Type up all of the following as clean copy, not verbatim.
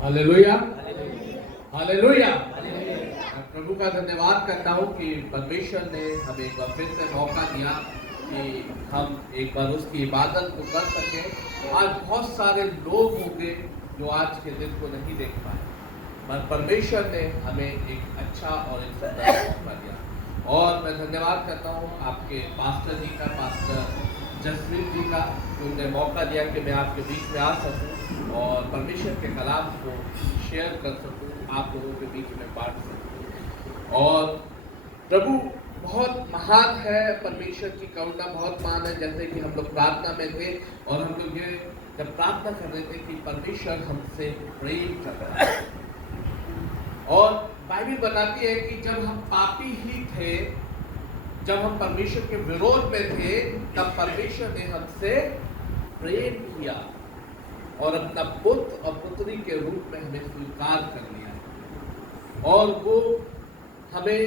Hallelujah, hallelujah. मैं प्रभु का धन्यवाद करता हूँ कि परमेश्वर ने हमें एक बार फिर से मौका दिया कि हम एक बार उसकी इबादत को कर सकें। आज बहुत सारे लोग होंगे जो आज के दिन को नहीं देख पाए, पर परमेश्वर ने हमें एक अच्छा और एक सुंदर मौका दिया। और मैं धन्यवाद करता हूँ आपके पास्टर जी का, पास्टर जसवीर जी का, उन्होंने मौका दिया कि मैं आपके बीच में आ सकूं और परमेश्वर के कलाम को शेयर कर सकूं, आप लोगों के बीच में बांट सकूं। और प्रभु बहुत महान है, परमेश्वर की करुणा बहुत महान है। जैसे कि हम लोग प्रार्थना में थे और हम लोग ये जब प्रार्थना कर रहे थे कि परमेश्वर हमसे प्रेम कर रहा है, और बाइबल बताती है कि जब हम पापी ही थे, जब हम परमेश्वर के विरोध में थे, तब परमेश्वर ने हमसे प्रेम किया और अपना पुत्र और पुत्री के रूप में हमें स्वीकार कर लिया। और वो हमें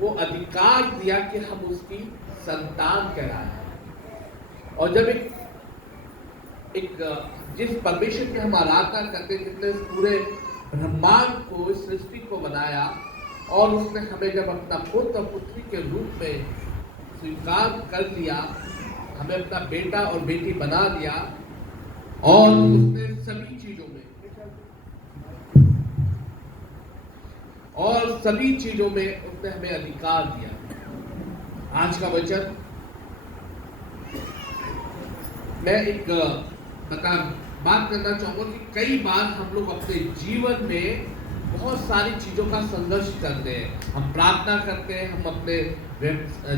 वो अधिकार दिया कि हम उसकी संतान कहलाएं। और जब एक जिस परमेश्वर की हम आराधना करते, जिसने इस पूरे ब्रह्मांड को, इस सृष्टि को बनाया, और उसने हमें जब अपना पुत्र और पुत्री के रूप में स्वीकार कर लिया, हमें अपना बेटा और बेटी बना दिया, और उसने सभी चीजों में उसने हमें अधिकार दिया। आज का वचन मैं एक बात करना चाहूंगा कि कई बार हम लोग अपने जीवन में बहुत सारी चीजों का संघर्ष करते हैं। हम प्रार्थना करते हैं, हम अपने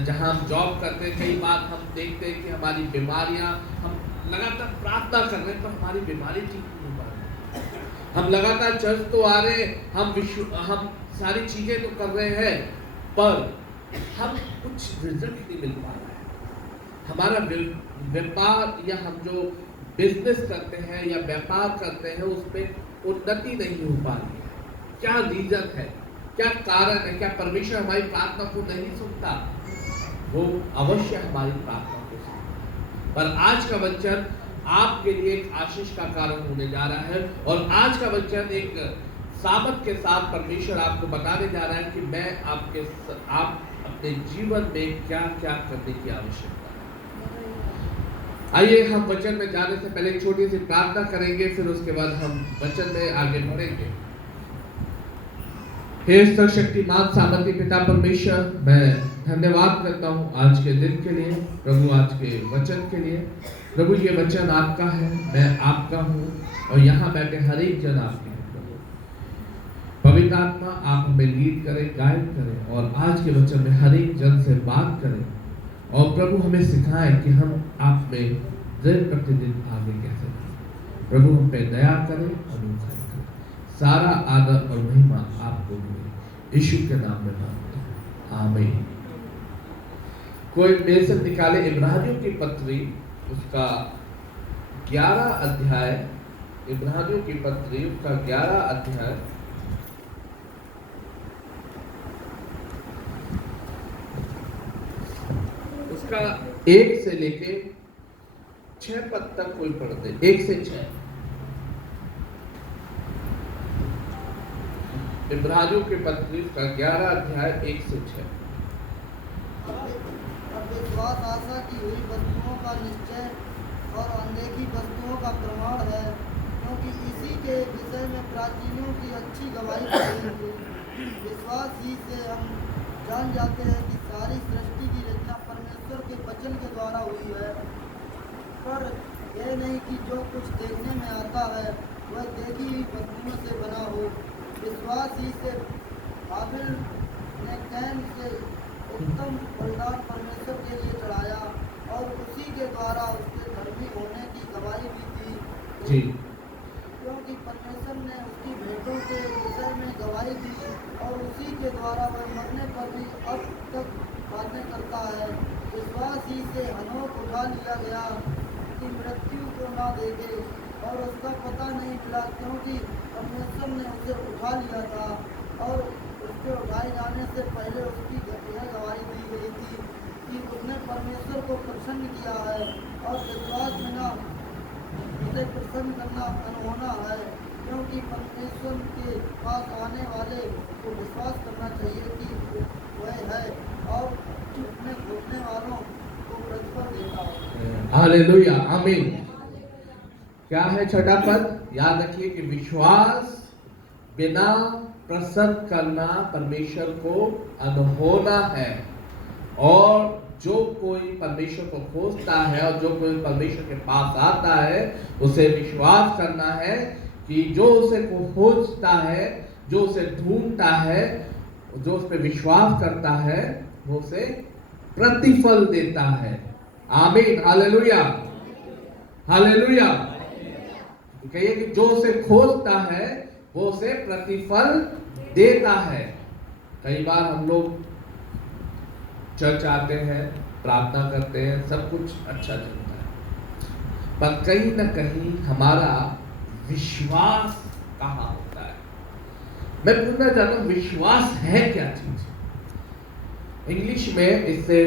जहां हम जॉब करते हैं, कई बार हम देखते हैं कि हमारी बीमारियां, हम लगातार प्रार्थना कर रहे हैं पर हमारी बीमारी ठीक नहीं हो पा रही। हम लगातार चर्च तो आ रहे हैं, हम सारी चीजें तो कर रहे हैं, पर हम कुछ रिजल्ट नहीं मिल पा रहा है। हमारा व्यापार या हम जो बिजनेस करते हैं या व्यापार करते हैं, उसमें उन्नति नहीं हो पा रही है। क्या रीजन है, क्या कारण है? क्या परमेश्वर हमारी प्रार्थना को नहीं सुनता? वो अवश्य हमारी प्रार्थना को सुनता। पर आज का वचन आपके लिए एक आशीष का कारण होने जा रहा है, और आज का वचन एक सामर्थ के साथ परमेश्वर आपको बताने जा रहा है कि आप अपने जीवन में क्या क्या करने की आवश्यकता है। आइए हम वचन में जाने से पहले एक छोटी सी प्रार्थना करेंगे, फिर उसके बाद हम वचन में आगे बढ़ेंगे। हे सर्वशक्तिमान सामर्थी पिता परमेश्वर, मैं धन्यवाद करता हूँ आज के दिन के लिए प्रभु, आज के वचन के लिए प्रभु। ये वचन आपका है, मैं आपका हूँ, और यहाँ बैठे हर एक जन आपके हैं प्रभु। पवित्र आत्मा आप हमें लीड करें, गाइड करें, और आज के वचन में हर एक जन से बात करें, और प्रभु हमें सिखाएं कि हम आप में दिन प्रतिदिन आगे कैसे बढ़ें। प्रभु हम पे दया करें, अनुग्रह करें। सारा आदर और महिमा आपको मिले, यीशु के नाम में मांगते हैं, आमीन। कोई मेरे से निकाले इब्रानियों की पत्री, उसका 11 अध्याय, इब्रानियों की पत्री उसका 11 अध्याय, उसका 1 से लेके 6 पद तक कोई पढ़ दे, 1 से 6। इब्रानियों के पत्री का 11 अध्याय 1 से 6। अब विश्वास आशा की हुई वस्तुओं का निश्चय और अनदेखी वस्तुओं का प्रमाण है, क्योंकि इसी के विषय में प्राचीनों की अच्छी गवाही पाई थी। विश्वास ही से हम जान जाते हैं कि सारी सृष्टि की रचना परमेश्वर के वचन के द्वारा हुई है, पर यह नहीं कि जो कुछ देखने में आता है वह देखी हुई वस्तुओं से बना हो। विश्वास ही से हाबिल ने कैन से उत्तम बलिदान परमेश्वर के लिए चढ़ाया, और उसी के द्वारा उसके धर्मी होने की गवाही भी दी जी। क्योंकि परमेश्वर ने उसकी भेंटों के विषय में गवाही दी, और उसी के द्वारा वह मरने पर भी अब तक बातें करता है। विश्वास ही से हनोक उठा लिया गया कि मृत्यु को न देखे, और उसका पता नहीं मिला, क्योंकि परमेश्वर ने उसे उठा लिया था, और उसके उठाए जाने से पहले उसकी यह गवाही दी गई थी कि उसने परमेश्वर को प्रसन्न किया है, और विश्वास बिना उसे प्रसन्न करना अनहोना है, क्योंकि परमेश्वर के पास आने वाले को विश्वास करना चाहिए कि वह है और झूठने घूमने वालों को प्रतिफल देता है। हालेलुया, आमीन। क्या है छठा पद? याद रखिए कि विश्वास बिना प्रसन्न करना परमेश्वर को अनहोना है, और जो कोई परमेश्वर को खोजता है और जो कोई परमेश्वर के पास आता है उसे विश्वास करना है कि जो उसे खोजता है, जो उसे ढूंढता है, जो उस पर विश्वास करता है वो उसे प्रतिफल देता है। आमीन, हालेलुया, हालेलुया। कहिए कि जो उसे खोजता है वो उसे प्रतिफल देता है। कई बार हम लोग चर्च आते हैं, प्रार्थना करते हैं, सब कुछ अच्छा चलता है, पर कहीं ना कहीं हमारा विश्वास कहाँ होता है? मैं पूछना चाहता हूँ, विश्वास है क्या चीज? इंग्लिश में इसे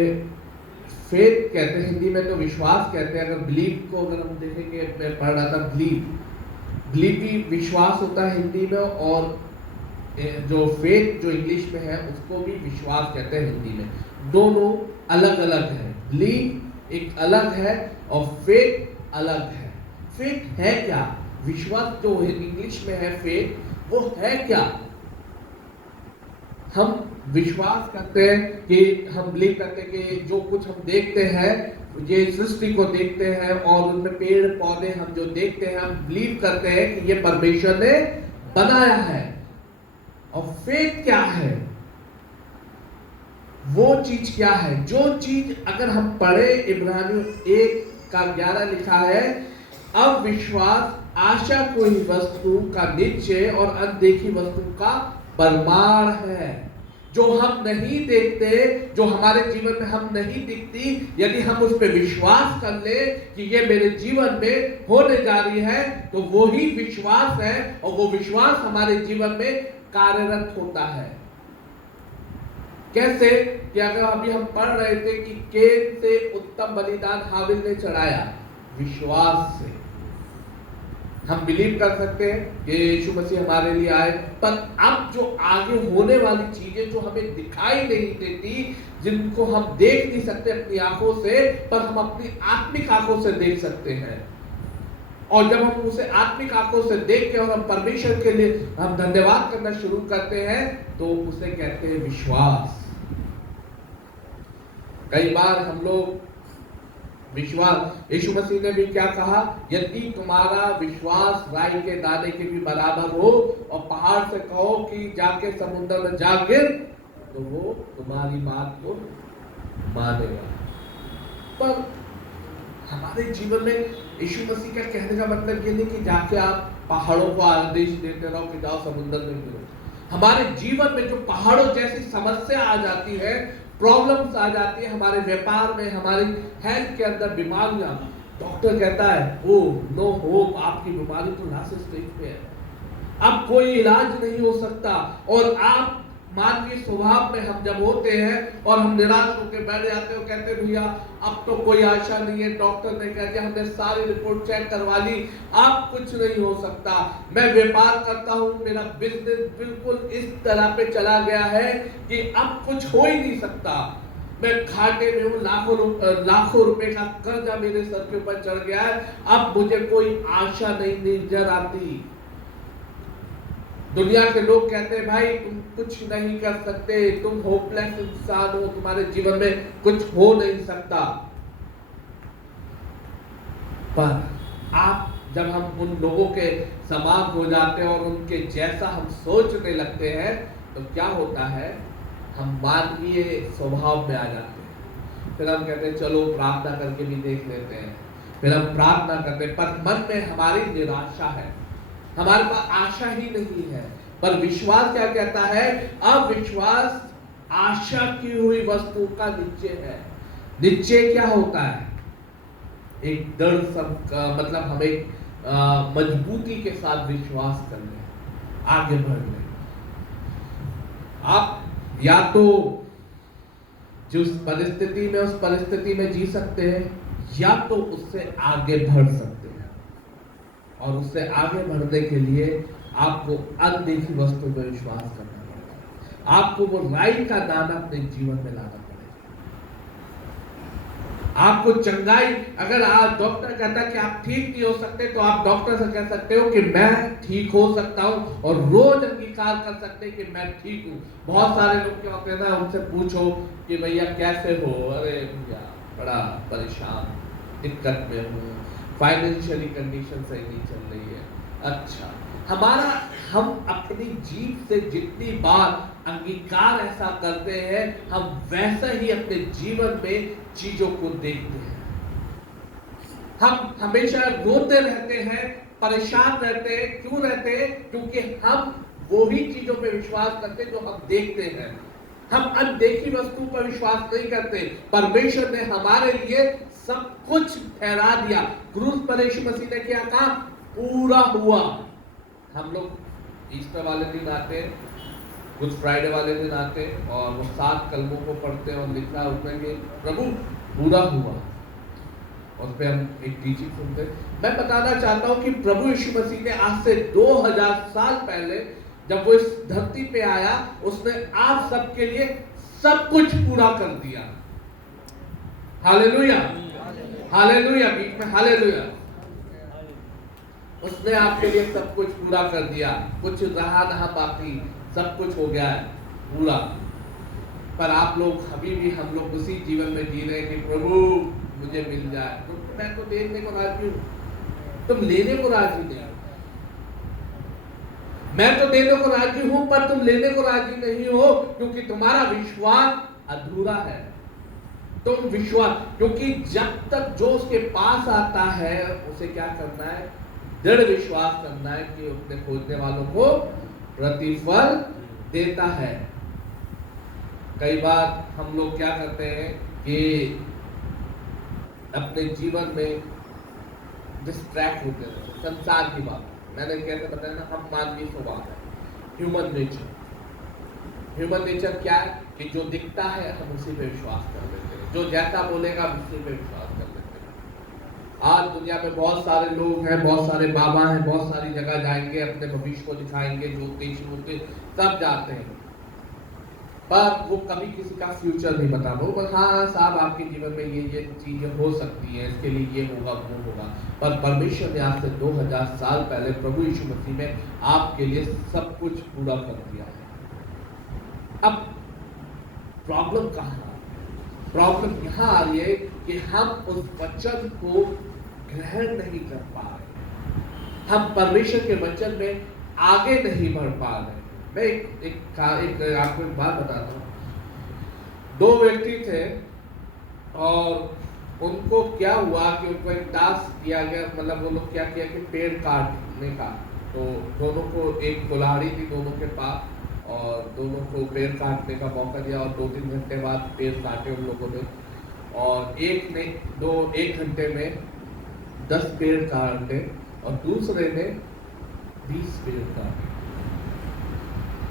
फेथ कहते हैं, हिंदी में तो विश्वास कहते हैं। अगर बिलीव को अगर हम देखेंगे, मैं पढ़ रहा था बिलीव भी विश्वास होता है हिंदी में, और जो फेथ जो इंग्लिश में है उसको भी विश्वास कहते हैं हिंदी में। दोनों अलग अलग है। बिलीव एक अलग है और फेथ अलग है। फेथ है क्या? विश्वास जो इंग्लिश में है फेथ, वो है क्या? हम विश्वास करते हैं कि हम बिलीव करते हैं कि जो कुछ हम देखते हैं, ये सृष्टि को देखते हैं और उनमें पेड़ पौधे हम जो देखते हैं, हम बिलीव करते हैं कि ये परमेश्वर ने बनाया है। और फेथ क्या है? वो चीज क्या है? जो चीज अगर हम पढ़े, इब्रानियों 1:11 लिखा है, अब विश्वास आशा कोई वस्तु का निश्चय और अनदेखी वस्तु का प्रमाण है। जो हम नहीं देखते, जो हमारे जीवन में हम नहीं दिखती, यदि हम उस पर विश्वास कर ले कि ये मेरे जीवन में होने जा रही है, तो वो ही विश्वास है, और वो विश्वास हमारे जीवन में कार्यरत होता है। कैसे? कि अगर अभी हम पढ़ रहे थे कि केन से उत्तम बलिदान हाबिल ने चढ़ाया, विश्वास से हम बिलीव कर सकते हैं कि यीशु मसीह हमारे लिए आए। पर अब जो आगे होने वाली चीजें जो हमें दिखाई नहीं देती, जिनको हम देख नहीं सकते अपनी आंखों से, पर हम अपनी आत्मिक आंखों से देख सकते हैं। और जब हम उसे आत्मिक आंखों से देख के और हम परमेश्वर के लिए हम धन्यवाद करना शुरू करते हैं, तो उसे कहते हैं विश्वास। कई बार हम लोग विश्वास, यीशु मसीह ने भी क्या कहा? यदि तुम्हारा विश्वास राई के दाने के भी बराबर हो और पहाड़ से कहो कि जाके समुद्र में जा गिर, तो वो तुम्हारी बात को मानेगा। पर हमारे जीवन में यीशु मसीह का कहने का मतलब ये नहीं कि जाके आप पहाड़ों को आदेश देते रहो कि जाओ समुद्र में गिरो। हमारे जीवन में जो पहाड़ों जैसी समस्या आ जाती है, प्रॉब्लम्स आ जाती है, हमारे व्यापार में, हमारी हेल्थ के अंदर बीमारियां, डॉक्टर कहता है ओ नो होप, आपकी बीमारी तो लास्ट स्टेज पे है, अब कोई इलाज नहीं हो सकता। और आप मानवीय स्वभाव में हम जब होते हैं और हम निराश होकर बैठ जाते हो, कहते भैया अब तो कोई आशा नहीं है, डॉक्टर ने कह दिया, हमने सारी रिपोर्ट चेक करवा ली, अब कुछ नहीं हो सकता। मैं व्यापार करता हूँ, मेरा बिजनेस बिल्कुल इस तरह पे चला गया है कि अब कुछ हो ही नहीं सकता, मैं घाटे में हूँ, लाखों रुपए का कर्जा मेरे सर के ऊपर चढ़ गया है, अब मुझे कोई आशा नहीं नजर आती। दुनिया के लोग कहते हैं भाई तुम कुछ नहीं कर सकते, तुम होपलेस इंसान हो, तुम्हारे जीवन में कुछ हो नहीं सकता। पर आप जब हम उन लोगों के समान हो जाते हैं और उनके जैसा हम सोचने लगते हैं, तो क्या होता है? हम मानवीय स्वभाव में आ जाते हैं। फिर हम कहते हैं चलो प्रार्थना करके भी देख लेते हैं, फिर हम प्रार्थना करते हैं, पर मन में हमारी निराशा है, हमारे पास आशा ही नहीं है। पर विश्वास क्या कहता है? अविश्वास आशा की हुई वस्तु का निश्चय है। निश्चय क्या होता है? एक दृढ़ मतलब हमें मजबूती के साथ विश्वास कर ले, आगे बढ़ ले। आप या तो जिस परिस्थिति में उस परिस्थिति में जी सकते हैं, या तो उससे आगे बढ़ सकते हैं। और उससे आगे बढ़ने के लिए आपको अनदेखी वस्तु पर विश्वास करना पड़ेगा। आपको वो राई का दाना अपने जीवन में लाना पड़ेगा। आपको चंगाई, अगर आज डॉक्टर कहता है कि आप ठीक नहीं हो सकते, तो आप डॉक्टर से कह सकते हो कि मैं ठीक हो सकता हूं और रोज अंगीकार कर सकते हैं कि मैं ठीक हूं। बहुत सारे लोग क्या होते हैं ना, उनसे पूछो कि भैया कैसे हो, अरे भैया बड़ा परेशान, दिक्कत में हूँ, फाइनेंशियली कंडीशन सही नहीं चल रही है। अच्छा, हम अपनी जीभ से जितनी बार अंगीकार ऐसा करते हैं, हम वैसा ही अपने जीवन में चीजों को देखते हैं। हम हमेशा रोते रहते हैं, परेशान रहते हैं। क्यों रहते हैं? क्योंकि हम वो ही चीजों पे विश्वास करते हैं जो हम देखते हैं। हम अनदेखी वस्तु पर विश्वास नहीं करते। परमेश्वर ने हमारे लिए सब कुछ ठहरा दिया। क्रूस पर यीशु मसीह ने क्या कहा? पूरा हुआ। हम लोग ईस्टर वाले दिन आते हैं, गुड फ्राइडे वाले दिन आते हैं और वो 7 कलमों को पढ़ते हैं और लिखा उसमें कि प्रभु पूरा हुआ। उस पर हम एक टीचिंग सुनते हैं। मैं बताना चाहता हूं कि प्रभु यीशु मसीह ने आज से 2000 साल पहले जब वो इस धरती पे आया, उसने आप सबके लिए सब कुछ पूरा कर दिया। हालेलुया, हालेलुया, बीच में हालेलुया। उसने आपके लिए सब कुछ पूरा कर दिया, कुछ रहा ना बाकी, सब कुछ हो गया है पूरा। पर आप लोग अभी भी, हम लोग उसी जीवन में जी रहे हैं कि प्रभु मुझे मिल जाए। तो मैं तो देने को राजी हूँ, तुम लेने को राजी नहीं। मैं तो देने को राजी हूं, पर तुम लेने को राजी नहीं हो, क्योंकि तुम्हारा विश्वास अधूरा है। तुम विश्वास, क्योंकि जब तक जो उसके पास आता है उसे क्या करना है? दृढ़ विश्वास करना है कि अपने खोजने वालों को प्रतिफल देता है। कई बार हम लोग क्या करते हैं कि अपने जीवन में डिस्ट्रैक्ट होते हैं संसार की बात। मैंने कैसे बताया ना, हम मानवीय स्वभाव है, ह्यूमन नेचर। ह्यूमन नेचर क्या है कि जो दिखता है हम उसी पे विश्वास कर लेते हैं, जो जैसा बोलेगा हम उसी पे विश्वास कर लेते हैं। आज दुनिया में बहुत सारे लोग हैं, बहुत सारे बाबा हैं, बहुत सारी जगह जाएंगे, अपने भविष्य को दिखाएंगे, ज्योतिष सब जाते हैं, पर वो कभी किसी का फ्यूचर नहीं बताना। वो हाँ साहब आपके जीवन में ये चीजें हो सकती हैं, इसके लिए ये होगा वो होगा। पर परमेश्वर ने आज से 2000 साल पहले प्रभु यीशु मसीह ने आपके लिए सब कुछ पूरा कर दिया है। अब प्रॉब्लम कहाँ है? प्रॉब्लम यहाँ आ रही है कि हम उस वचन को ग्रहण नहीं कर पा रहे, हम परमेश्वर के वचन में आगे नहीं बढ़ पा रहे। मैं एक आपको एक बात बताता हूँ। 2 व्यक्ति थे और उनको क्या हुआ कि उनको एक टास्क दिया गया, मतलब वो लोग क्या किया कि पेड़ काटने का। तो दोनों को एक कुल्हाड़ी थी दोनों के पास और दोनों को पेड़ काटने का मौका दिया और 2-3 घंटे बाद पेड़ काटे उन लोगों ने। और एक ने 1 घंटे में 10 पेड़ काटे और दूसरे ने 20 पेड़ काटे।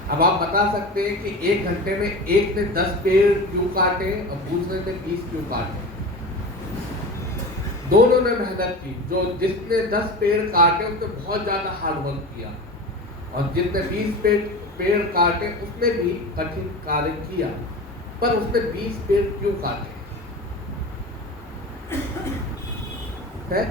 अब आप बता सकते हैं कि 1 घंटे में एक ने 10 पेड़ क्यों काटे और दूसरे ने 20 क्यों काटे? दोनों ने मेहनत की। जिसने 10 पेड़ काटे उसने बहुत ज्यादा हार्ड वर्क किया और जिसने 20 पेड़ काटे उसने भी कठिन कार्य किया, पर उसने 20 पेड़ क्यों काटे है?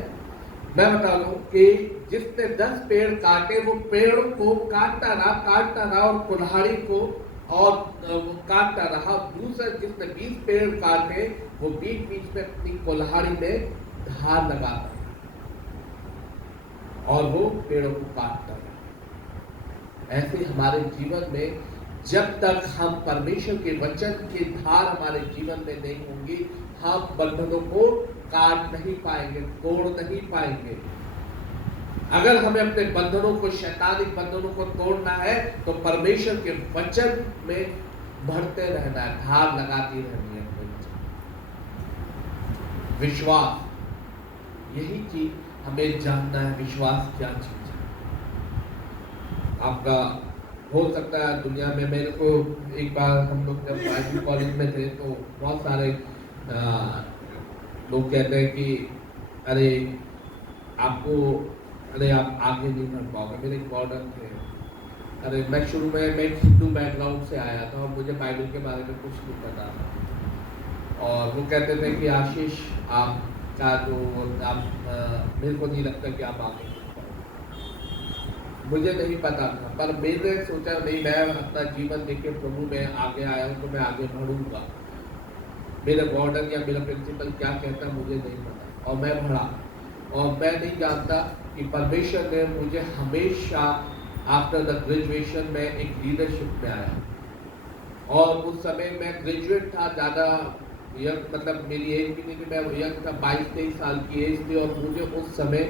मैं बता दूं कि जिसने 10 पेड़ काटे वो पेड़ों को काटता रहा और कुल्हाड़ी को और काटता रहा। दूसरा जिसने 20 पेड़ काटे वो बीच बीच में अपनी कुल्हाड़ी में धार लगाता और वो पेड़ों को काटता रहा। ऐसे हमारे जीवन में जब तक हम परमेश्वर के वचन की धार हमारे जीवन में नहीं होंगी, हम बंधनों को काट नहीं पाएंगे, तोड़ नहीं पाएंगे। अगर हमें अपने बंधनों को, शैतानिक बंधनों को तोड़ना है तो परमेश्वर के वचन में बढ़ते रहना है, धार लगाती रहनी है। विश्वास, यही चीज हमें जानना है, विश्वास क्या चीज है। आपका हो सकता है दुनिया में, मेरे को एक बार हम लोग जब बाइबल कॉलेज में थे तो बहुत सारे लोग कहते हैं कि अरे आपको अरे आप आगे नहीं बढ़ पाओगे, मेरे एक वार्डन थे। अरे मैं शुरू में मैं एक हिंदू बैकग्राउंड से आया था और मुझे बाइबल के बारे में कुछ नहीं पता था, और वो कहते थे कि आशीष आपका जो आप मेरे को नहीं लगता कि आप आगे बढ़ पाओगे। मुझे नहीं पता था, पर मैंने सोचा नहीं, मैं अपना जीवन देखे प्रभु में आगे आया हूँ तो मैं आगे बढ़ूंगा। मेरा वार्डन या मेरा प्रिंसिपल क्या कहता मुझे नहीं पता, और मैं बढ़ा। और मैं नहीं जानता कि परमेश्वर ने मुझे हमेशा आफ्टर द ग्रेजुएशन में एक लीडरशिप में आया, और उस समय मैं ग्रेजुएट था, ज़्यादा यंग, मतलब मेरी एज भी नहीं थी, मैं यंग था, 22-23 साल की एज थी, और मुझे उस समय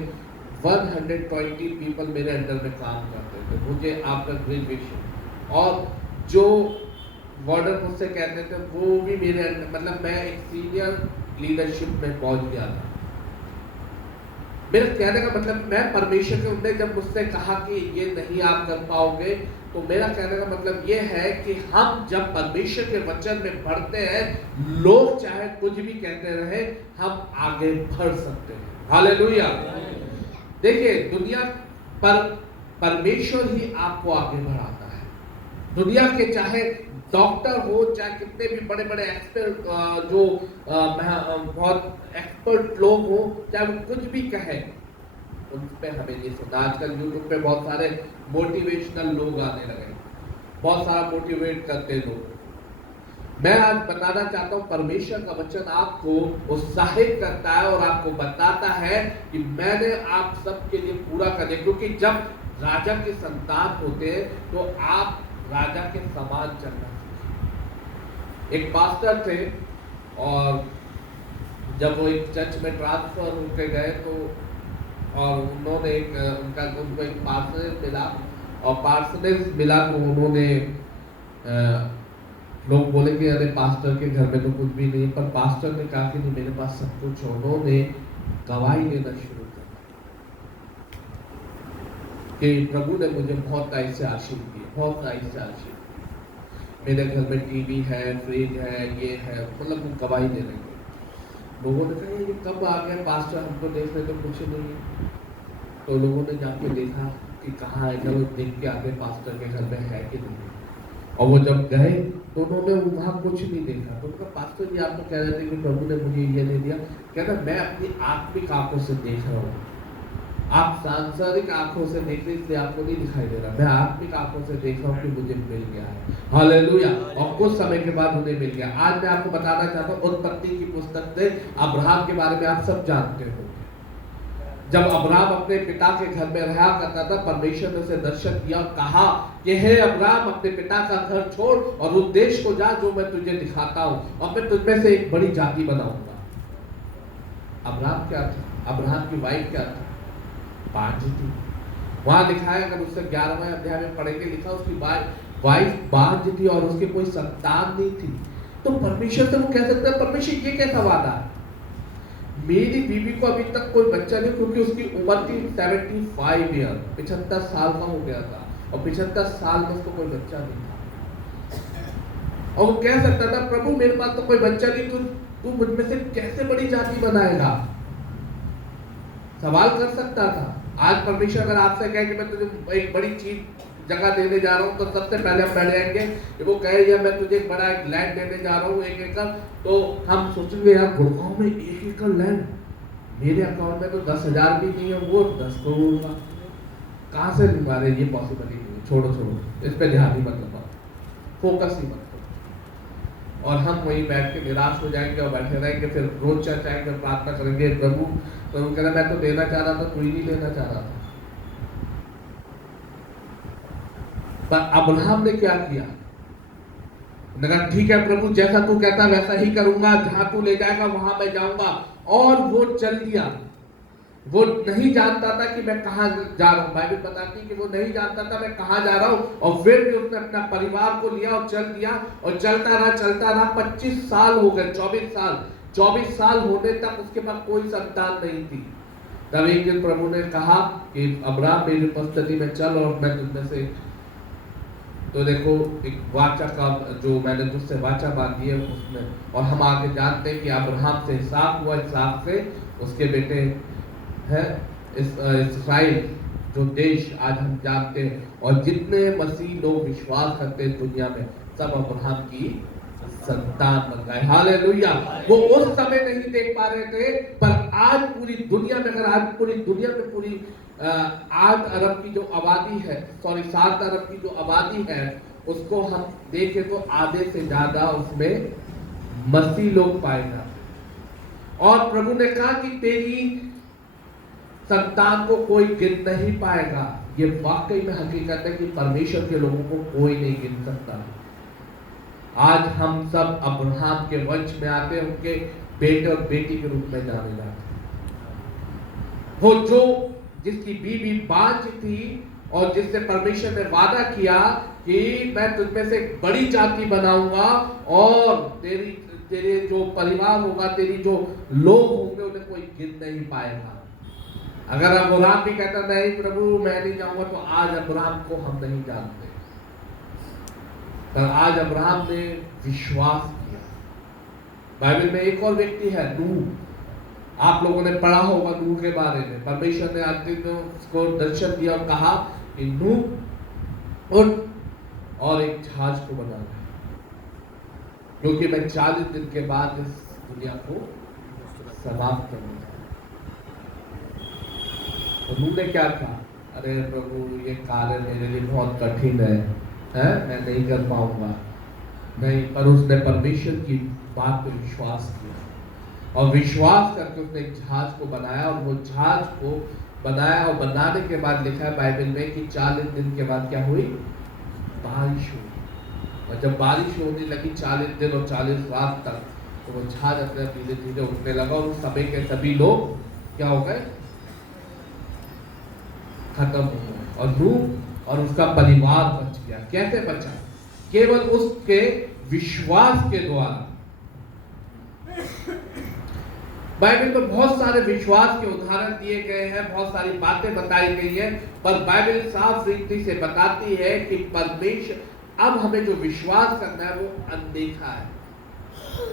120 पीपल मेरे अंडर में काम करते थे, मुझे आफ्टर ग्रेजुएशन। और जो वार्डन मुझसे कहते थे वो भी मेरे अंडर, मतलब मैं एक सीनियर लीडरशिप में पहुंच गया था। मेरा कहने का मतलब, मैं परमेश्वर के उनने जब मुझसे कहा कि ये नहीं आप कर पाओगे, तो मेरा कहने का मतलब ये है कि हम जब परमेश्वर के वचन में बढ़ते हैं, लोग चाहे कुछ भी कहते रहे, हम आगे बढ़ सकते हैं। हालेलुया। देखिए, दुनिया पर परमेश्वर ही आपको आगे बढ़ाता है। दुनिया के चाहे डॉक्टर हो, चाहे कितने भी बड़े बड़े एक्सपर्ट, जो बहुत एक्सपर्ट लोग हो, चाहे वो कुछ भी कहे, उन पे हमें नहीं सुनना। आजकल यूट्यूब पे बहुत सारे मोटिवेशनल लोग आने लगे, बहुत सारा मोटिवेट करते लोग। मैं आज बताना चाहता हूँ, परमेश्वर का वचन आपको उत्साहित करता है और आपको बताता है कि मैंने आप सबके लिए पूरा कर दिया। क्योंकि जब राजा के संतान होते हैं तो आप राजा के समान चलना। एक पास्टर थे, और जब वो एक चर्च में ट्रांसफर होके गए तो, और उन्होंने उनको एक पार्सनेज मिला, और पार्सनेज मिला तो उन्होंने लोग बोले कि अरे पास्टर के घर में तो कुछ भी नहीं, पर पास्टर ने कहा कि नहीं, मेरे पास सब कुछ है। उन्होंने गवाही देना शुरू कर कि प्रभु ने मुझे बहुत टाइम से आशीष दी, बहुत टाइम से आशीष। मेरे घर में टीवी है, फ्रिज है, ये है, मतलब वो गवाही दे रहे थे। लोगों ने कहा ये कब आ गया पास्टर, हमको देख रहे तो कुछ नहीं है। तो लोगों ने जाके देखा कि कहाँ है, चलो देख के आगे पास्टर के घर में है कि नहीं। और वो जब गए तो उन्होंने वहाँ कुछ नहीं देखा। तो उनका पास्टर जी आपको कह रहे थे कि प्रभु ने मुझे ये नहीं दिया। कहना मैं अपनी आत्मिक आंखों से देख रहा हूँ, आप सांसारिक आंखों से देख रहे इसलिए आपको नहीं दिखाई दे रहा, मैं आत्मिक आंखों से देख रहा हूँ कि मुझे मिल गया है। हालेलुया। और कुछ समय के बाद उन्हें मिल गया। आज मैं आपको बताना चाहता हूँ, उत्पत्ति की पुस्तक से अब्राहम के बारे में आप सब जानते हो। जब अब्राहम अपने पिता के घर में रहा करता था, परमेश्वर ने उसे दर्शन दिया और कहा कि हे अब्राहम, अपने पिता का घर छोड़ और उस देश को जा जो मैं तुझे दिखाता हूँ, और मैं तुझमें से एक बड़ी जाति बनाऊंगा। अब्राहम क्या था? अब्राहम की वाइफ क्या था? बांझ थी। वहां लिखा है, अगर उससे 11वें अध्याय में पढ़ेंगे, लिखा उसकी वाइफ बांझ थी और उसके कोई संतान नहीं थी। तो परमेश्वर से वो कह सकता है, परमेश्वर ये कैसा वादा है, मेरी बीवी को अभी तक कोई बच्चा नहीं, क्योंकि उसकी उम्र थी 75 ईयर, 75 साल का हो गया था, और 75 साल में उसको कोई बच्चा नहीं था। और वो कह सकता था, प्रभु मेरे पास तो कोई बच्चा नहीं, तू मुझमें से कैसे बड़ी जाति बनाएगा? सवाल कर सकता था। आज परमेश्वर अगर आपसे कहे कि मैं तुझे एक बड़ी चीज जगह देने जा रहा हूँ, तो सबसे पहले हम बैठ जाएंगे। वो कहे या मैं तुझे एक बड़ा एक लैंड देने जा रहा हूँ 1 एकड़, तो हम सोचेंगे यार गुड़गांव में 1 एकड़ लैंड, मेरे अकाउंट में तो 10,000 भी नहीं है, वो 10 करोड़ का कहाँ से लूंगा? ये पॉसिबल ही नहीं। छोड़ो, इस पर ध्यान ही मत लगाओ, फोकस ही मत करो। और हम वहीं बैठ के निराश हो जाएंगे और बैठे रहेंगे, फिर रोज चर्च आएंगे, प्रार्थना करेंगे, प्रभु तो वो कहना मैं तो देना चाह रहा था, तू ही नहीं लेना चाह रहा था। पर अब्राहम ने क्या किया? उन्होंने कहा ठीक है प्रभु, जैसा तू कहता वैसा ही करूंगा, जहां तू ले जाएगा वहां मैं जाऊंगा। और वो चल दिया। वो नहीं जानता था कि मैं कहां जा रहा हूं। बाइबल बताती है कि वो नहीं जानता था मैं कहां जा रहा हूं, और फिर भी उसने अपना परिवार को लिया और चल दिया, और चलता रहा। 25 साल हो गए, 24 साल होने तक उसके पास कोई संतान नहीं थी। तब एक दिन प्रभु ने कहा कि अब्राहम मेरी उपस्थिति में चल, और मैं तुझमें से, तो देखो एक वाचा का जो मैंने तुझसे वाचा बांधी है उसमें, और हम आगे जानते हैं कि अब्राहम से इसहाक हुआ, इसहाक से उसके बेटे हैं इसराइल जो देश आज हम जानते हैं, और जितने मसीह लोग विश्वास करते हैं दुनिया में, सब अब्राहम की संतान बन गए। हालेलुया। वो उस समय नहीं देख पा रहे थे, पर आज पूरी दुनिया में, अगर आज पूरी दुनिया में पूरी 8 अरब की जो आबादी है, 7 अरब की जो आबादी है, उसको हम देखें तो आधे से ज्यादा उसमें मसीह लोग पाए जाते। और प्रभु ने कहा कि तेरी संतान को कोई गिन नहीं पाएगा। ये वाकई में हकीकत है कि परमेश्वर के लोगों को कोई नहीं गिन सकता। आज हम सब अब्राहम के वंश में आते हैं, उनके बेटे और बेटी के रूप में जाने जाते हैं। वो जो जिसकी बीवी बांझ थी और जिससे परमेश्वर ने वादा किया कि मैं तुझमें से एक बड़ी जाति बनाऊंगा और तेरे जो परिवार होगा, तेरी जो लोग होंगे, उन्हें कोई गिन नहीं पाएगा। अगर अब्राहम भी कहता नहीं प्रभु मैं नहीं जाऊंगा, तो आज अब्राहम को हम नहीं जानते। पर आज अब्राहम ने विश्वास किया। बाइबल में एक और व्यक्ति है, नूह। आप लोगों ने पढ़ा होगा नूह के बारे में। परमेश्वर ने अंतिम में उसको दर्शन दिया और कहा कि नूह उठ और एक जहाज को बना ले, क्योंकि मैं 40 दिन के बाद इस दुनिया को समाप्त करूंगा। तो नूह ने क्या कहा? अरे प्रभु ये कार्य मेरे लिए बहुत कठिन है, मैं नहीं कर पाऊंगा। नहीं, पर उसने परमेश्वर की बात पर विश्वास किया और विश्वास करके उसने एक जहाज को बनाया। और वो जहाज को बनाया और बनाने के बाद लिखा है बाइबल में कि 40 दिन के बाद क्या हुई? बारिश हुई। और जब बारिश होने लगी 40 दिन और 40 रात तक, तो वो जहाज अपने धीरे धीरे उठने लगा और उस समय के सभी लोग क्या हो गए? खत्म हो गए। और नूह और उसका परिवार बच गया। कैसे बचा? केवल उसके विश्वास के द्वारा। बाइबल में बहुत सारे विश्वास के उदाहरण दिए गए हैं, बहुत सारी बातें बताई गई हैं, पर बाइबल साफ रीति से बताती है कि परमेश्वर, अब हमें जो विश्वास करना है वो अनदेखा है।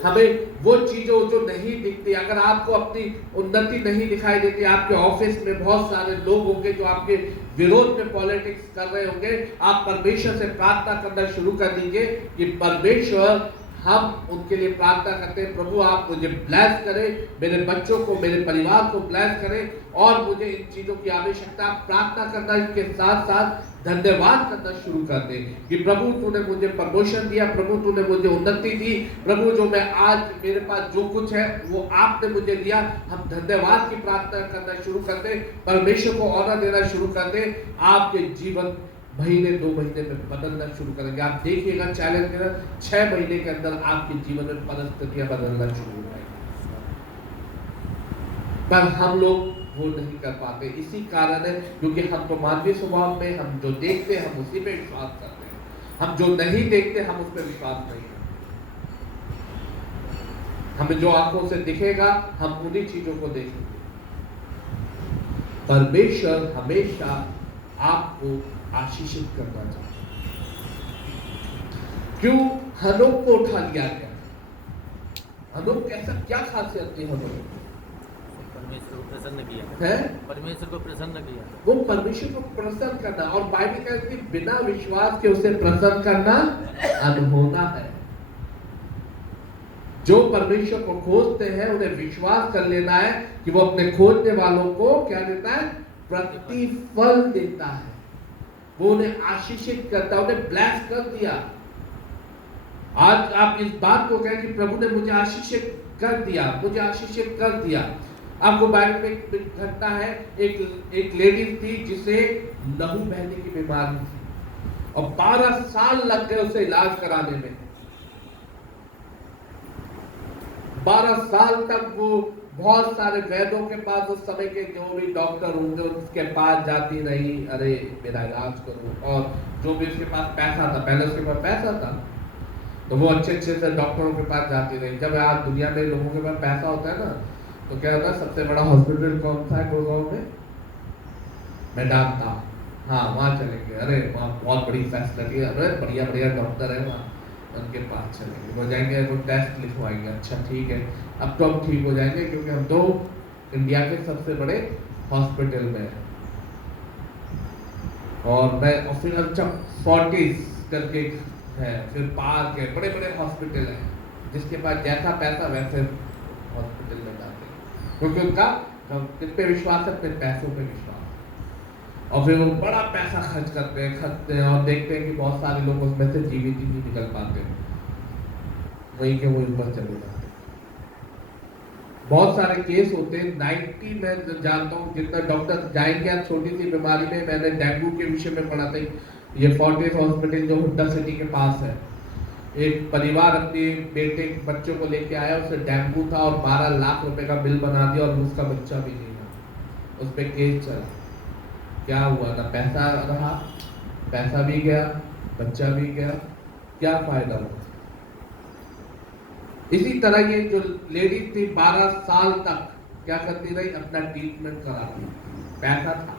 हमें वो चीजों जो नहीं दिखती, अगर आपको अपनी उन्नति नहीं दिखाई देती, आपके ऑफिस में बहुत सारे लोग होंगे जो आपके विरोध में पॉलिटिक्स कर रहे होंगे, आप परमेश्वर से प्रार्थना करना शुरू कर दीजिए कि परमेश्वर, हम उनके लिए प्रार्थना करते हैं, प्रभु आप मुझे ब्लेस करें, मेरे बच्चों को, मेरे परिवार को ब्लेस करें, और मुझे इन चीजों की आवश्यकता। प्रार्थना करना इसके साथ साथ धन्यवाद करना शुरू कर दे कि प्रभु तूने मुझे प्रमोशन दिया, प्रभु तूने मुझे उन्नति दी, प्रभु जो मैं आज मेरे पास जो कुछ है वो आपने मुझे दिया। हम धन्यवाद की प्रार्थना करना शुरू कर दे, परमेश्वर को ऑनर देना शुरू कर दे। आपके जीवन महीने 2 महीने में बदलना शुरू करेंगे। आप देखिएगा चैलेंज के 6 महीने के अंदर आपके जीवन में परिस्थितियां बदलना शुरू हो जाएंगी। पर हम लोग वो नहीं कर पाते। इसी कारण है क्योंकि हम तो मानवीय स्वभाव में, हम जो देखते हैं हम उसी पे विश्वास करते हैं, हम जो नहीं देखते हम उस पर विश्वास नहीं करते। हमें जो आंखों से दिखेगा हम उन्हीं चीजों को देखेंगे। परमेश्वर हमेशा आपको आशीषित करना चाहता है। क्यों हनोक को उठा लिया गया? हनोक कैसा, क्या खासियत थी हनोक? परमेश्वर को प्रसन्न किया है, परमेश्वर को प्रसन्न किया। वो परमेश्वर को प्रसन्न करना, और बाइबल कहती है बिना विश्वास के उसे प्रसन्न करना अनहोना है। जो परमेश्वर को खोजते हैं उन्हें विश्वास कर लेना है कि वो अपने खोजने वालों को क्या देता है? प्रतिफल देता है। वो उन्हें आशीषित करता है, उन्हें ब्लेस कर दिया। आज आप इस बात को कहें कि प्रभु ने मुझे आशीषित कर दिया, मुझे आशीषित कर दिया। आपको बाइबल में एक घटना है, एक लेडी थी जिसे लहू बहने की बीमारी थी और 12 साल लग गए उसे इलाज कराने में। 12 साल तक वो बहुत सारे वैद्यों के पास, उस समय के जो भी डॉक्टर होंगे उसके पास जाती रही, अरे मेरा इलाज करो। और जो भी उसके पास पैसा था, पहले उसके पास पैसा था तो वो अच्छे से डॉक्टरों के पास जाती रही। जब आज दुनिया में लोगों के पास पैसा होता है ना, तो क्या होता है? सबसे बड़ा हॉस्पिटल कौन सा है गुड़गांव में? मेदांता। हाँ, वहाँ चलेंगे, अरे वहाँ बहुत बड़ी फैसिलिटी है, अरे बढ़िया बढ़िया डॉक्टर है वहाँ, उनके पास चलेंगे। वो जाएंगे, वो टेस्ट लिखवाएंगे, अच्छा ठीक है अब तो हम ठीक हो जाएंगे क्योंकि हम तो इंडिया के सबसे बड़े हॉस्पिटल में, और मैं और फिर अच्छा फोर्टिस करके है, फिर पार्क है, बड़े बड़े हॉस्पिटल हैं जिसके पास जैसा पैसा वैसे हॉस्पिटल में जाते हैं, क्योंकि उनका किस पे विश्वास है? अपने पैसों पे विश्वास। और फिर वो बड़ा पैसा खर्च करते हैं और देखते हैं कि बहुत सारे लोग उसमें से जीवित ही नहीं निकल पाते, वहीं के वो ऊपर चले जाते हैं। बहुत सारे केस होते हैं, 90 मैं जानता हूँ जितना डॉक्टर जाएंगे। आप छोटी सी बीमारी में, मैंने डेंगू के विषय में पढ़ा था, ये फोर्टिस हॉस्पिटल जो हुड्डा सिटी के पास है, एक परिवार अपने बेटे बच्चों को लेके आया, उसे डेंगू था और 12 लाख रुपए का बिल बना दिया और उसका बच्चा भी नहीं था, उस पर केस चला। क्या हुआ? ना पैसा रहा, पैसा भी गया, बच्चा भी गया, क्या फायदा हुआ? इसी तरह ये जो लेडी थी 12 साल तक क्या करती रही? अपना ट्रीटमेंट कराती, पैसा था,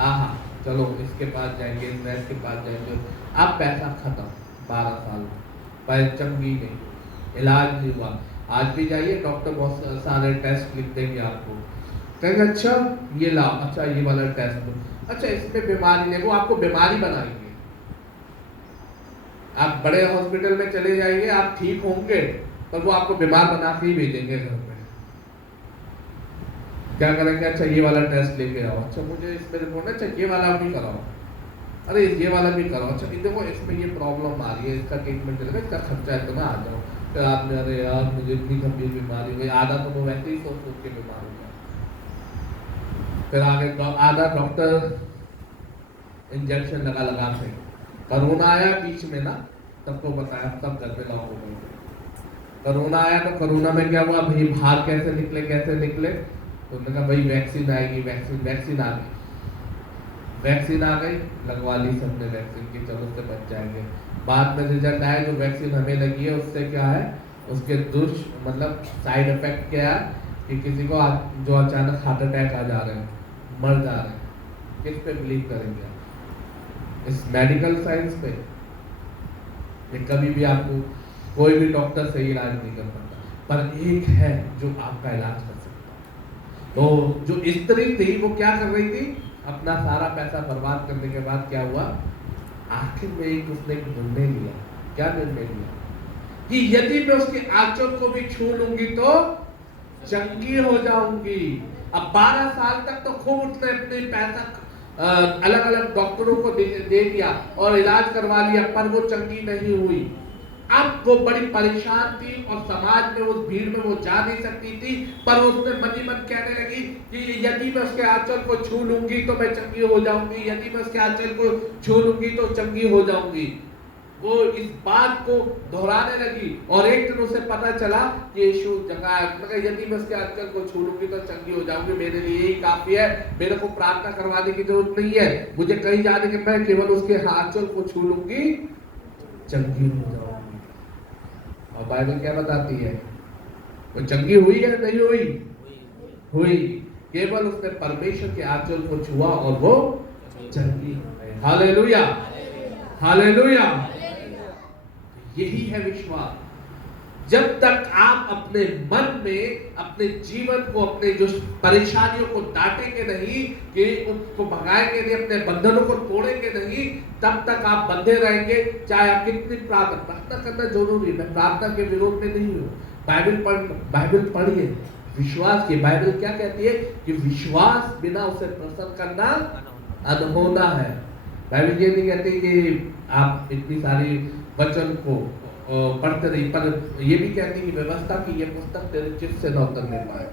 आहा चलो इसके पास जाएंगे, इसके पास जाएंगे, अब पैसा खत्म। 12 साल पर चंगी नहीं, इलाज नहीं हुआ। आज भी जाइए, डॉक्टर बहुत सारे टेस्ट लिख देंगे आपको, कहेंगे अच्छा ये लाओ, अच्छा ये वाला टेस्ट दो, अच्छा इसमें बीमारी नहीं, वो आपको बीमारी बनाएंगे। आप बड़े हॉस्पिटल में चले जाइए, आप ठीक होंगे, पर वो आपको बीमार बना के ही भेजेंगे घर में। क्या करेंगे? अच्छा ये वाला टेस्ट लेके आओ, अच्छा मुझे इसमें रिपोर्ट, अच्छा ये वाला भी कराओ, अरे ये वाला भी कराओ, अच्छा देखो इसमें ये प्रॉब्लम आ रही है, इसका ट्रीटमेंट चलेगा, इसका खर्चा है तो ना, आ जाओ। फिर आपने अरे यार मुझे इतनी गंभीर बीमारी हुई, आधा तो वो वैसे ही सोच सोच के बीमार हो गया। फिर आगे आधा डॉक्टर इंजेक्शन लगा के, कोरोना आया बीच में ना, सबको बताया, सब घर पे लॉक हो गए। कोरोना आया तो कोरोना में क्या हुआ भाई, बाहर कैसे निकले? तो उन्होंने कहा भाई वैक्सीन आएगी, वैक्सीन आ गई, लगवा ली सबने वैक्सीन की, चलो उससे बच जाएंगे। बाद में रिजल्ट आया, जो वैक्सीन हमें लगी है उससे क्या है, उसके मतलब साइड इफेक्ट क्या है कि किसी को जो अचानक हार्ट अटैक आ जा रहे हैं, मर जा रहे हैं। किस पे बिलीव करेंगे आप? इस मेडिकल साइंस पे? ये कभी भी आपको कोई भी डॉक्टर सही इलाज नहीं कर पाता, पर एक है जो आपका इलाज कर सकता है। तो जो स्त्री थी वो क्या कर रही थी? अपना सारा पैसा बर्बाद करने के बाद क्या हुआ, आखिर में उसने एक निर्णय लिया। क्या निर्णय लिया? कि यदि मैं उसके आंचल को भी छू लूंगी तो चंगी हो जाऊंगी। अब 12 साल तक तो खूब उसने अपने पैसा अलग अलग डॉक्टरों को दे दिया और इलाज करवा लिया, पर वो चंगी नहीं हुई। अब वो बड़ी परेशान थी और समाज में उस भीड़ में वो जा नहीं सकती थी, पर उसने मन ही मन कहने लगी कि यदि मैं उसके आंचल को छू लूंगी तो मैं चंगी हो जाऊंगी, यदि मैं उसके आंचल को छू लूंगी तो चंगी हो जाऊंगी। वो इस बात को दोहराने लगी और एक दिन उसे पता चला कि यीशु जगह, यदि मैं उसके आंचल को छू लूंगी तो चंगी हो जाऊंगी, मेरे लिए ही काफी है, मेरे को प्रार्थना करवाने की जरूरत नहीं है, मुझे कहीं जाने के, मैं केवल उसके आंचल को छू लूंगी, चंगी हो जाऊंगी। और बाइबल क्या बताती है? वो चंगी हुई या नहीं हुई? हुई। केवल उसने परमेश्वर के आंचल को छुआ और वो चंगी हो गई। Hallelujah, hallelujah. यही है विश्वास। जब तक आप अपने मन में, अपने जीवन को, अपने जो परेशानियों को डांटेंगे नहीं, कि उसको भगाएंगे नहीं, अपने बंधनों को तोड़ेंगे नहीं, तब तक आप बंधे रहेंगे। चाहे आप कितनी प्रार्थना करना जरूरी है, मैं प्रार्थना के विरोध में नहीं हूँ। बाइबल पढ़िए, विश्वास की बाइबल क्या कहती है कि विश्वास बिना उसे प्रसन्न करना अनहोना है। बाइबल ये नहीं कहती कि आप इतनी सारी वचन को पढ़ते रही, पर ये भी कहती है व्यवस्था की ये पुस्तक तेरे चित्त से न उतरने पाए।